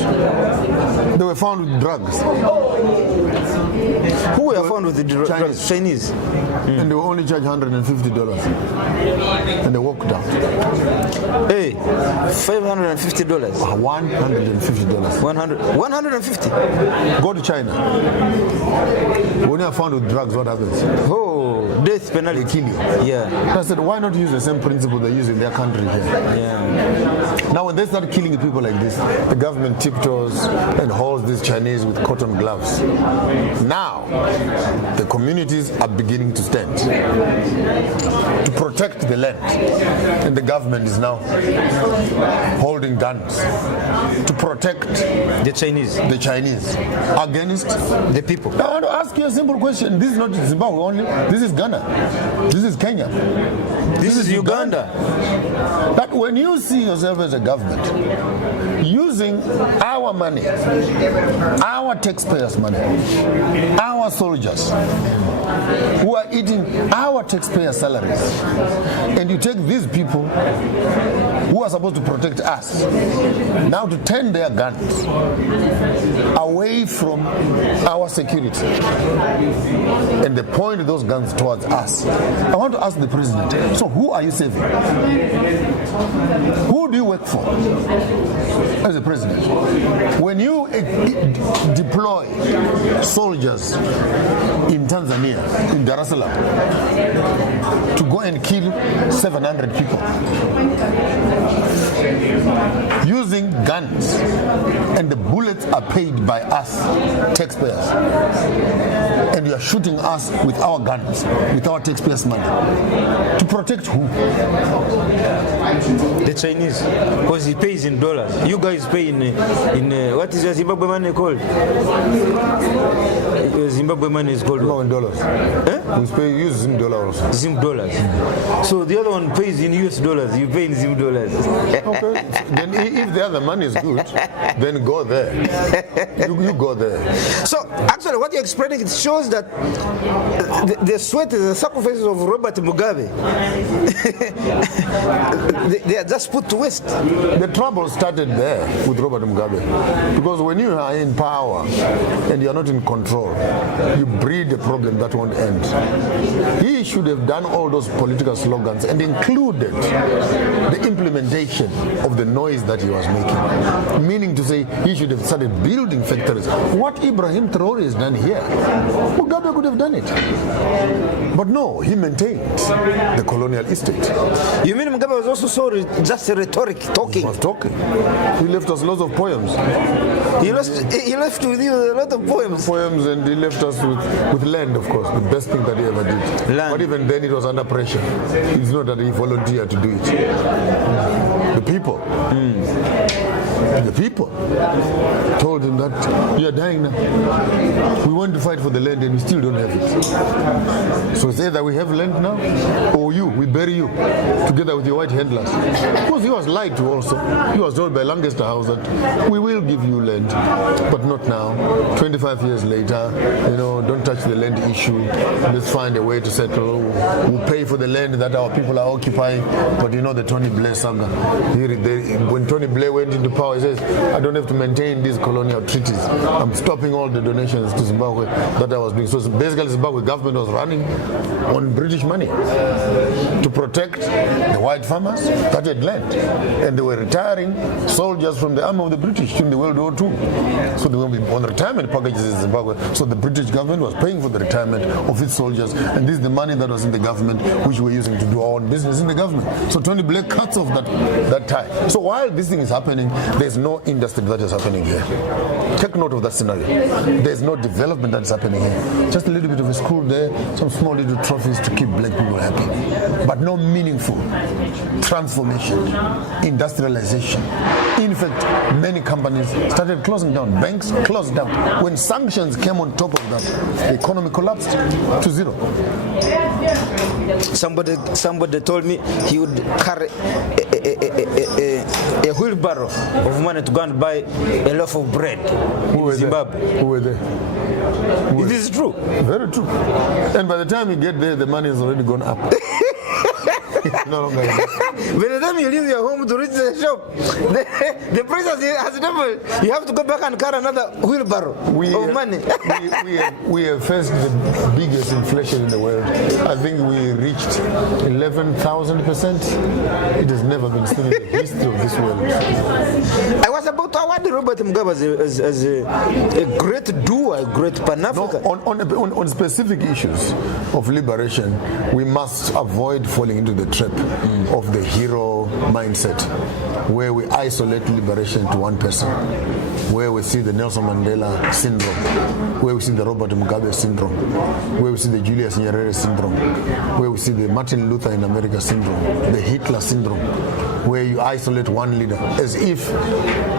They were found with drugs. Who were found with the drugs? Chinese. And they were only charged $150. And they walked out. Hey, $550. $150. 150. Go to China. When you are found with drugs, what happens? Oh, Death penalty. They kill you. Yeah. I said, why not use the same principle they use in their country here? Yeah. Now, when they start killing people like this, the government tiptoes and holds these Chinese with cotton gloves. Now, the communities are beginning to stand to protect the land, and the government is now holding guns to protect the Chinese against the people. I want to ask you a simple question. This is not Zimbabwe only. This is Ghana. This is Kenya. This is Uganda. That when you see yourself as a government using our money, our taxpayers' money, our soldiers who are eating our taxpayer salaries, and you take these people who are supposed to protect us now to turn their guns away from our security and they point those guns towards us. I want to ask the president, so who are you saving? Who do you work for as a president? When you deploy soldiers in Tanzania, in Dar es Salaam, to go and kill 700 people using guns, and the bullets are paid by us, taxpayers, and you are shooting us with our guns, with our taxpayers' money, to protect who? The Chinese, because he pays in dollars. You guys pay in what is your Zimbabwe money called? Zimbabwe money is called no, in dollars. We use Zim dollars. Zim dollars. So the other one pays in US dollars. You pay in Zim dollars. Okay. Then if the other money is good, then go there. You go there. So actually, what you're explaining, it shows that the sweat, the sacrifices of Robert Mugabe, they are just put to waste. The trouble started there with Robert Mugabe, because when you are in power and you are not in control, you breed a problem that won't end. He should have done all those political slogans and included the implementation of the noise that he was making. Meaning to say, he should have started building factories. What Ibrahim Traore has done here, Mugabe could have done it. But no, he maintained the colonial estate. You mean Mugabe was also just a rhetoric, talking? He was talking. He left us lots of poems. He left with you a lot of poems. Poems, and he left us with land, of course, the best thing that he ever did. Land. But even then it was under pressure. It's not that he volunteered to do it. The people. The people told him that you are dying now. We want to fight for the land and we still don't have it. So it's either we have land now or we bury you together with your white handlers. Of course, he was lied to also. He was told by Lancaster House that we will give you land, but not now. 25 years later, don't touch the land issue. Let's find a way to settle. We'll pay for the land that our people are occupying. But the Tony Blair saga. When Tony Blair went into power, he says, I don't have to maintain these colonial treaties. I'm stopping all the donations to Zimbabwe that I was doing. So basically, Zimbabwe government was running on British money to protect the white farmers that had land. And they were retiring soldiers from the army of the British in the World War II. So they were on retirement packages in Zimbabwe. So the British government was paying for the retirement of its soldiers. And this is the money that was in the government, which we're using to do our own business in the government. So Tony Blair cuts off that tie. So while this thing is happening, there's no industry that is happening here. Take note of that scenario. There's no development that's happening here. Just a little bit of a school there, some small little trophies to keep black people happy. But no meaningful transformation, industrialization. In fact, many companies started closing down. Banks closed down. When sanctions came on top of that, the economy collapsed to zero. Somebody told me he would carry a wheelbarrow of money to go and buy a loaf of bread in Zimbabwe. Who were they? It is true. Very true. And by the time you get there, the money has already gone up. No longer enough. By the time you leave your home to reach the shop, the price has doubled. You have to go back and carry another wheelbarrow of money. We have faced the biggest inflation in the world. I think we reached 11,000%. It has never been seen in the history of this world. I was about to award Robert Mugabe as a great doer, a great Pan-African. No, on specific issues of liberation, we must avoid falling into the trap of the hero mindset, where we isolate liberation to one person, where we see the Nelson Mandela syndrome, where we see the Robert Mugabe syndrome, where we see the Julius Nyerere syndrome, where we see the Martin Luther in America syndrome, the Hitler syndrome, where you isolate one leader as if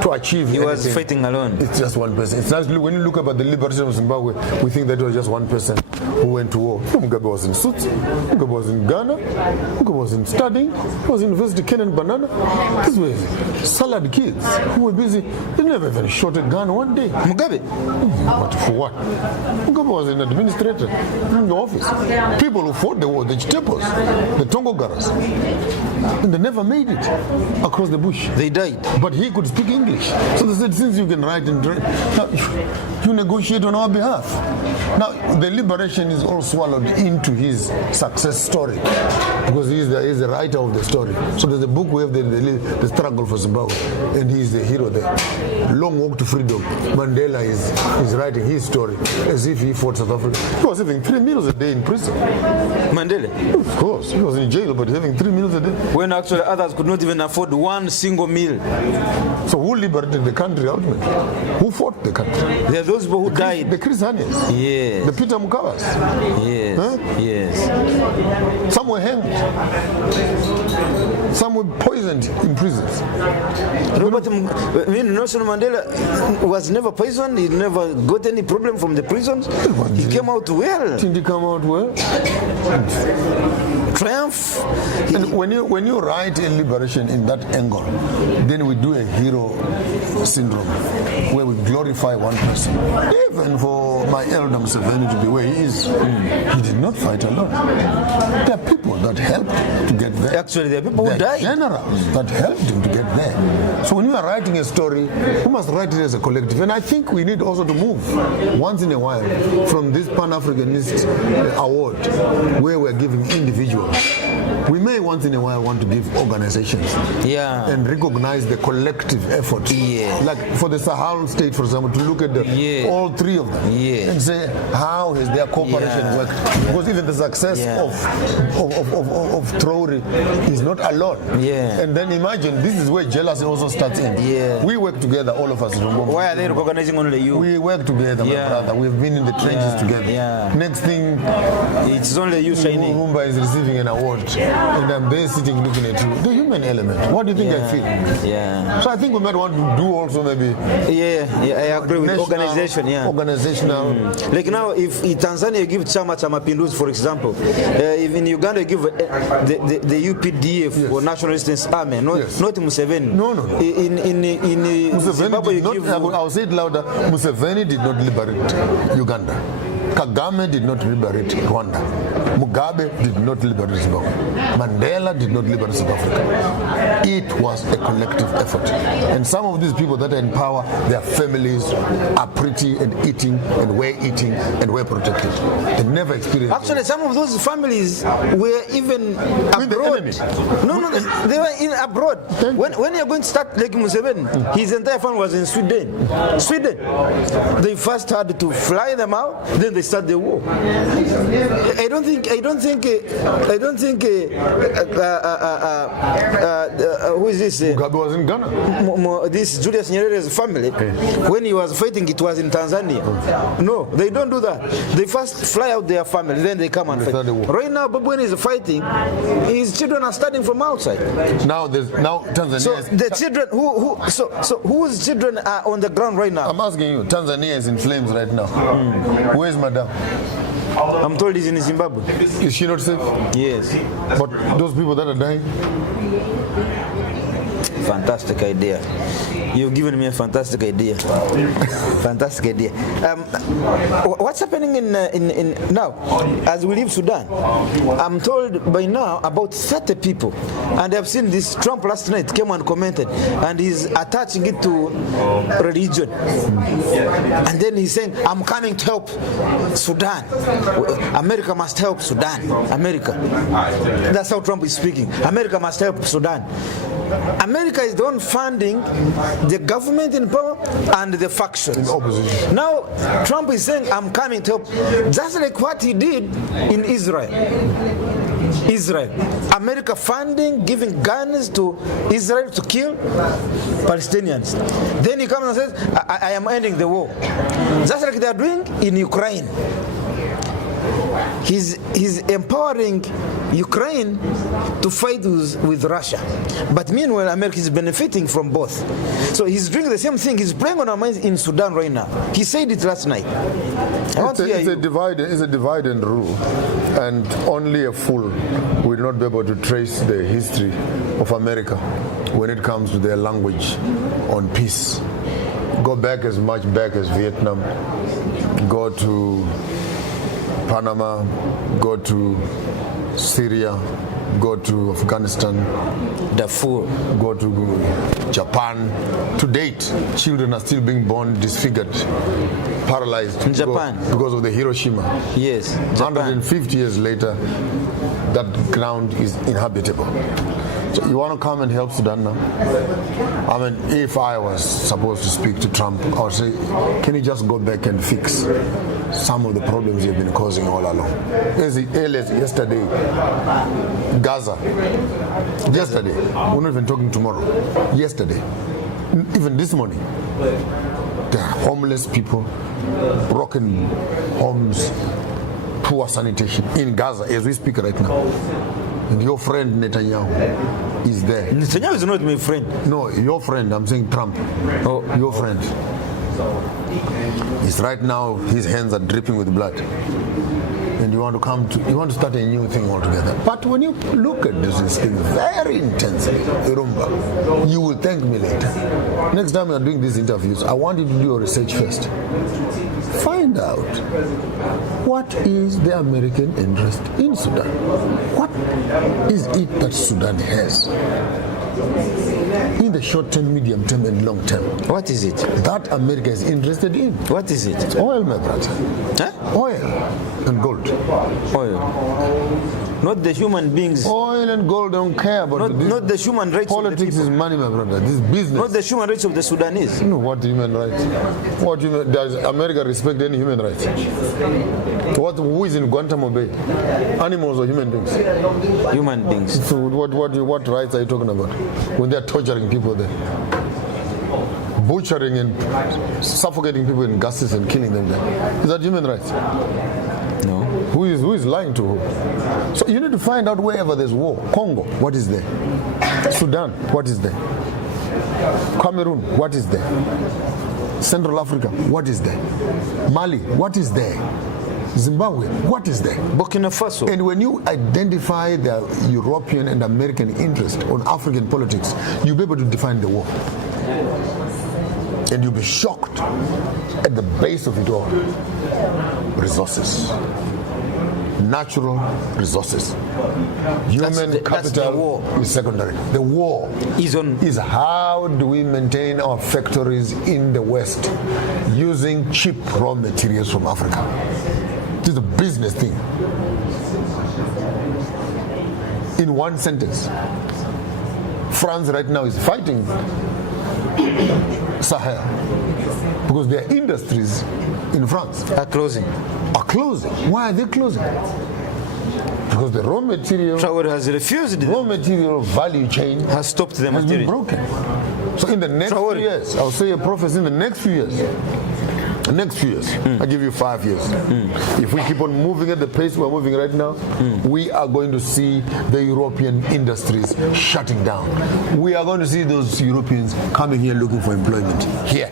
to achieve he anything, was fighting alone. it's just one person. It's not, when you look about the liberation of Zimbabwe, we think that it was just one person who went to war. Mugabe was in suits, Mugabe was in Ghana, Mugabe was in studying, he was in University Ken and Banana. These were salad kids who were busy. They never even shot a gun one day. Mugabe? But for what? Mugabe was an administrator in the office. People who fought the war, the Chitepos, the Tongogaras, and they never made it across the bush. They died. But he could speak English. So they said, since you can write and write, now you negotiate on our behalf. Now, the liberation is all swallowed into his success story because he is the writer of the story. So there's a book we have, the struggle for Zimbabwe, and he's the hero there. Long walk to freedom. Mandela is writing his story as if he fought South Africa. He was having 3 meals a day in prison. Mandela? Of course. He was in jail, but having 3 meals a day. When actually others could not even afford one single meal. So who liberated the country ultimately? Who fought the country? There are those people who died. The Chris Hanias. Yes. The Peter Mukawas. Yes. Huh? Yes. Some were hanged. Some were poisoned in prisons. Nelson Mandela was never poisoned. He never got any problem from the prisons. He came out well. Did he come out well? Triumph. And when you write a liberation in that angle, then we do a hero syndrome where we glorify one person. Even for my elder Museveni to be where he is, he did not fight alone. There are people that helped to get there. Actually, there are people who died. Generals that helped him to get there. So when you are writing a story, you must write it as a collective. And I think we need also to move once in a while from this Pan-Africanist award where we're giving individuals. We may once in a while want to give organizations and recognize the collective effort. Like for the Sahel state, for example, to look at all three of them and say, how has their cooperation worked? Because even the success of Traore is not alone. And then imagine, this is where jealousy also starts in. We work together, all of us. Why are they recognizing only you? We work together, my brother. We've been in the trenches together. Next thing, it's only you shining. Rumba is receiving an award, and I'm there sitting looking at you. The human element. What do you think I feel? So I think we might want to do also maybe. I agree with organization. Organizational. Like now, if in Tanzania give Chama cha Mapinduzi, for example, if in Uganda give the UPDF or National Resistance Army, not Museveni. No. In Zimbabwe, I'll say it louder. Museveni did not liberate Uganda. Kagame did not liberate Rwanda. Mugabe did not liberate Zimbabwe. Mandela did not liberate South Africa. It was a collective effort. And some of these people that are in power, their families are pretty and eating and were protected. They never experienced. Actually, some of those families were even abroad. No, they were in abroad. When you're going to start like Museveni, his entire family was in Sweden. They first had to fly them out, then they start the war. I don't think who is this? Mugabe was in Ghana. This Julius Nyerere's family, when he was fighting, it was in Tanzania. No, they don't do that. They first fly out their family, then they come and fight. Right now, Bob, when he's fighting, his children are starting from outside. Now Tanzania. So the children whose children are on the ground right now? I'm asking you. Tanzania is in flames right now. Where's Madam? I'm told he's in Zimbabwe. Is she not safe? Yes. But those people that are dying? Fantastic idea. You've given me a fantastic idea. Fantastic idea. What's happening in now? As we leave Sudan, I'm told by now about 30 people, and I've seen this. Trump last night came and commented, and he's attaching it to religion, and then he's saying, "I'm coming to help Sudan. America must help Sudan. America." That's how Trump is speaking. America must help Sudan. America is the one funding the government in power and the factions. Now, Trump is saying, "I'm coming to help," just like what he did in Israel. America funding, giving guns to Israel to kill Palestinians. Then he comes and says, I am ending the war. Just like they are doing in Ukraine. He's empowering Ukraine to fight with Russia. But meanwhile, America is benefiting from both. So he's doing the same thing. He's playing on our minds in Sudan right now. He said it last night. It's a divide and rule. And only a fool will not be able to trace the history of America when it comes to their language on peace. Go back as much back as Vietnam. Go to Panama, go to Syria, go to Afghanistan, Darfur, go to Japan. To date, children are still being born disfigured, paralyzed in Japan because of the Hiroshima. Yes, Japan. 150 years later, that ground is inhabitable. So you want to come and help Sudan now? I mean, if I was supposed to speak to Trump, I would say, can you just go back and fix some of the problems you've been causing all along? Yesterday, Gaza. Yesterday, we're not even talking tomorrow. Yesterday, even this morning, there are homeless people, broken homes, poor sanitation in Gaza as we speak right now. And your friend Netanyahu is there. Netanyahu is not my friend. No, your friend. I'm saying Trump. Oh, your friend. He's right now. His hands are dripping with blood. And you want to start a new thing altogether. But when you look at this thing very intensely, Irumba, you will thank me later. Next time you are doing these interviews, I want you to do your research first. Find out what is the American interest in Sudan. What is it that Sudan has in the short term, medium term, and long term? What is it that America is interested in? What is it? It's oil, my brother. Huh? Oil and gold. Oil. Not the human beings. Oil and gold don't care about not the human rights. Politics of the is money, my brother. This is business. Not the human rights of the Sudanese. No, what human rights? Does America respect any human rights? Who is in Guantanamo Bay? Animals or human beings? Human beings. So what rights are you talking about when they are torturing people there? Butchering and suffocating people in gases and killing them there. Is that human rights? No. Who is lying to who? So you need to find out wherever there's war. Congo, what is there? Sudan, what is there? Cameroon, what is there? Central Africa, what is there? Mali, what is there? Zimbabwe, what is there? Burkina Faso. And when you identify the European and American interest on African politics, you'll be able to define the war. And you'll be shocked at the base of it all. Resources. Natural resources. Human capital is secondary. The war is how do we maintain our factories in the West using cheap raw materials from Africa. It is a business thing. In one sentence, France right now is fighting Sahel because their industries in France are closing. Why are they closing? Because the raw material has refused. Raw material value chain has stopped the has material. been broken. So in the next few years, I'll say a prophecy in the next few years. I give you 5 years. If we keep on moving at the pace we're moving right now, we are going to see the European industries shutting down. We are going to see those Europeans coming here looking for employment here.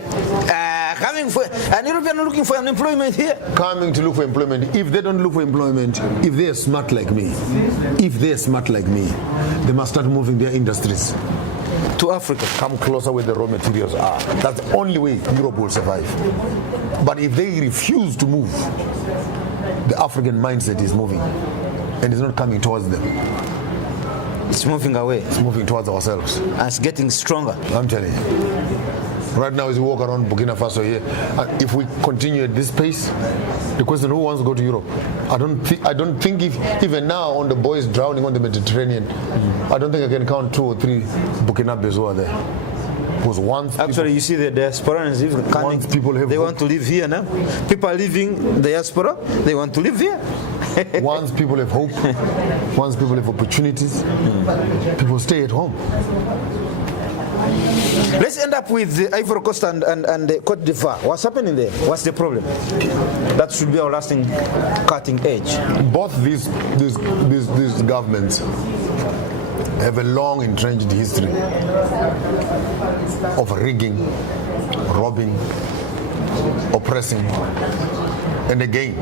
An European looking for employment here? Coming to look for employment. If they don't look for employment, if they're smart like me, they must start moving their industries to Africa. Come closer where the raw materials are. That's the only way Europe will survive. But if they refuse to move, the African mindset is moving and it's not coming towards them. It's moving away. It's moving towards ourselves. And it's getting stronger. I'm telling you. Right now, as we walk around Burkina Faso here, if we continue at this pace, the question, who wants to go to Europe? I don't think if even now on the boys drowning on the Mediterranean, I don't think I can count 2 or 3 Burkinabes who are there. Because once actually, you see the diasporans coming, they want to live here now. People are leaving the diaspora, they want to live here. Once people have hope, once people have opportunities, people stay at home. Let's end up with the Ivory Coast and the Cote d'Ivoire. What's happening there? What's the problem? That should be our lasting cutting edge. Both these governments have a long entrenched history of rigging, robbing, oppressing, and again,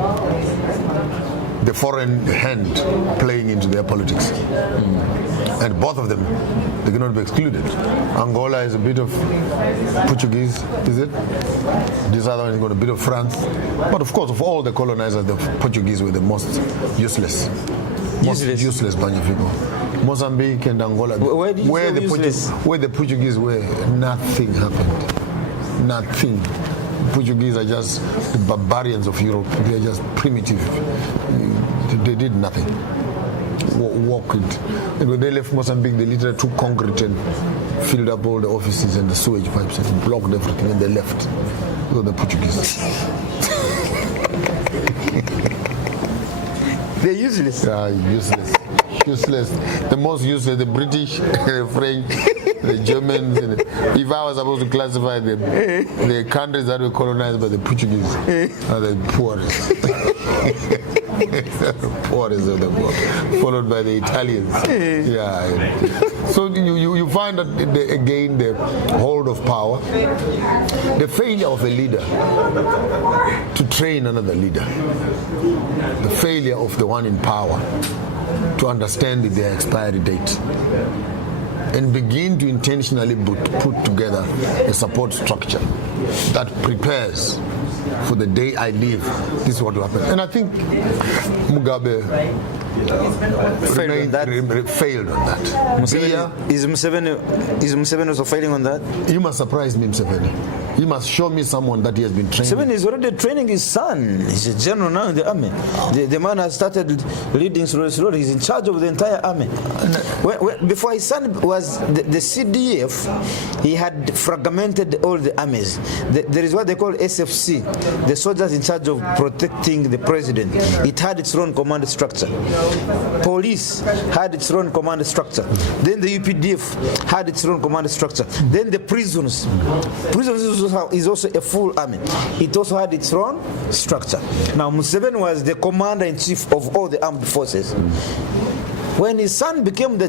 the foreign hand playing into their politics. And both of them, they cannot be excluded. Angola is a bit of Portuguese, is it? This other one is got a bit of France. But of course, of all the colonizers, the Portuguese were the most useless. Most useless bunch of people. Mozambique and Angola, where the Portuguese were, nothing happened. Nothing. Portuguese are just the barbarians of Europe. They are just primitive. They did nothing. Walked. And when they left Mozambique, they literally took concrete and filled up all the offices and the sewage pipes and blocked everything, and they left. Those are the Portuguese. They're useless. Yeah, useless. Useless. The most useless, the British, the French, the Germans. If I was supposed to classify them, the countries that were colonized by the Portuguese are the poorest. Poorest of the poor, followed by the Italians. Yeah. So you find that again the hold of power, the failure of a leader to train another leader, the failure of the one in power to understand their expiry date and begin to intentionally put together a support structure that prepares for the day I leave. This is what will happen. And I think Mugabe failed on that. Is Museveni also failing on that? You must surprise me, Museveni. He must show me someone that he has been training. Museveni is already training his son. He's a general now in the army. The man has started leading slowly. He's in charge of the entire army. Before his son was the CDF, he had fragmented all the armies. There is what they call SFC, the soldiers in charge of protecting the president. It had its own command structure. Police had its own command structure. Then the UPDF had its own command structure. Then the prisons. Prisons is also a full army. It also had its own structure. Now Museveni was the commander-in-chief of all the armed forces. When his son became the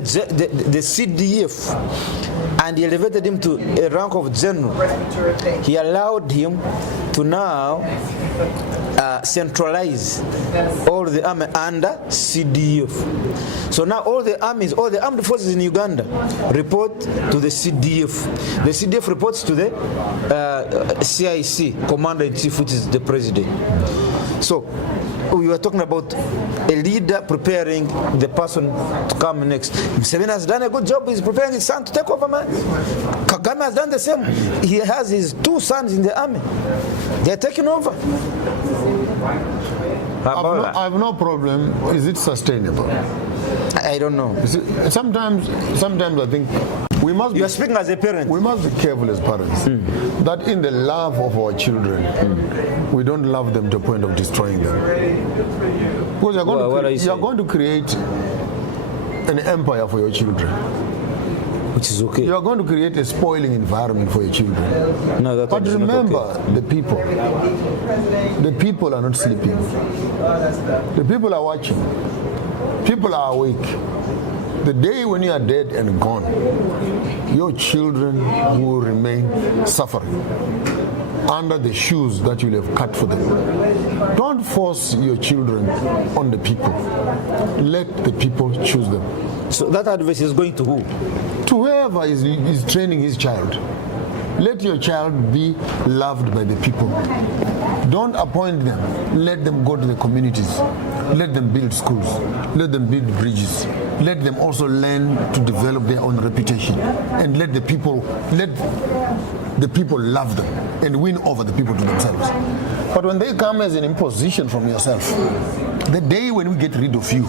CDF and he elevated him to a rank of general, he allowed him to now centralize all the army under CDF. So now all the armies, all the armed forces in Uganda report to the CDF. The CDF reports to the CIC, Commander-in-Chief, which is the president. So we were talking about a leader preparing the person to come next. Museveni has done a good job. He's preparing his son to take over, man. Kagame has done the same. He has his 2 sons in the army. They're taking over. I have no problem. Is it sustainable? I don't know. Sometimes I think we must. You are speaking as a parent. We must be careful as parents that in the love of our children, we don't love them to the point of destroying them. Because you're going to create an empire for your children, which is okay. You are going to create a spoiling environment for your children. No, but remember, okay. The people are not sleeping. The people are watching. People are awake. The day when you are dead and gone, your children will remain suffering under the shoes that you have cut for them. Don't force your children on the people. Let the people choose them. So that advice is going to who? To whoever is training his child. Let your child be loved by the people. Don't appoint them. Let them go to the communities. Let them build schools. Let them build bridges. Let them also learn to develop their own reputation. And let the people love them and win over the people to themselves. But when they come as an imposition from yourself, the day when we get rid of you,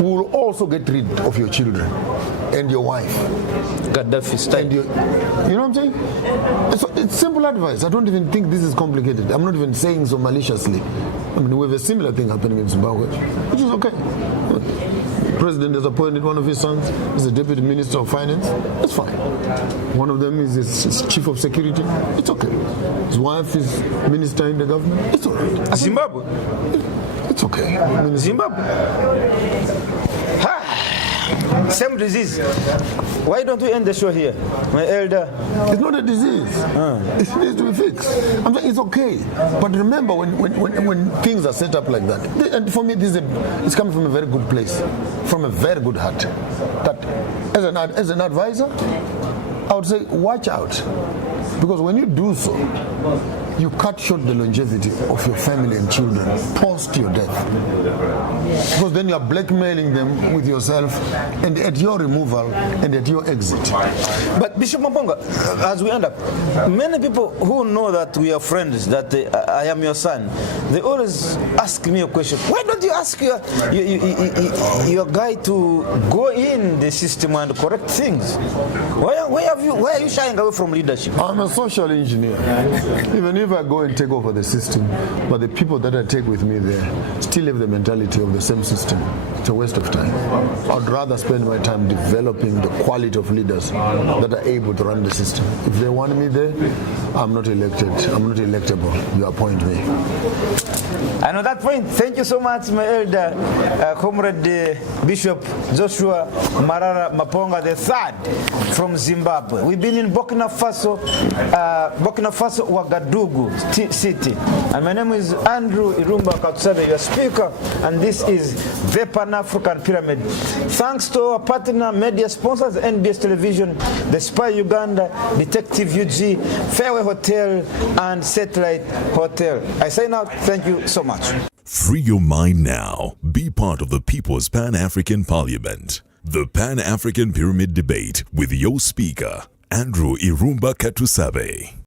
we will also get rid of your children and your wife. Gaddafi style. You know what I'm saying? It's simple advice. I don't even think this is complicated. I'm not even saying so maliciously. I mean, we have a similar thing happening in Zimbabwe, which is okay. The president has appointed one of his sons as the deputy minister of finance. That's fine. One of them is his chief of security. It's okay. His wife is minister in the government. It's all right. Zimbabwe? It's okay. I mean, Zimbabwe? Same disease. Why don't we end the show here, my elder? It's not a disease. It needs to be fixed. I'm saying it's okay. But remember, when things are set up like that, and for me, it's coming from a very good place, from a very good heart. That as an advisor, I would say watch out, because when you do so, you cut short the longevity of your family and children post your death. Because then you are blackmailing them with yourself and at your removal and at your exit. But Bishop Maponga, as we end up, many people who know that we are friends, that I am your son, they always ask me a question. Why don't you ask your guy to go in the system and correct things? Why are you shying away from leadership? I'm a social engineer. Even if I go and take over the system, but the people that I take with me there still have the mentality of the same system, it's a waste of time. I'd rather spend my time developing the quality of leaders that are able to run the system. If they want me there, I'm not elected. I'm not electable. You appoint me. And on that point, thank you so much, my elder, Comrade Bishop Joshua Marara Maponga III from Zimbabwe. We've been in Burkina Faso, Ouagadougou city. And my name is Andrew Irumba Katsabe, your speaker, and this is the Pan-African Pyramid. Thanks to our partner media sponsors, NBS Television, The Spy Uganda, Detective UG, Fairway Hotel, and Satellite Hotel. I sign out. Thank you so much. Free your mind now. Be part of the People's Pan-African Parliament. The Pan-African Pyramid Debate with your speaker, Andrew Irumba Katusabe.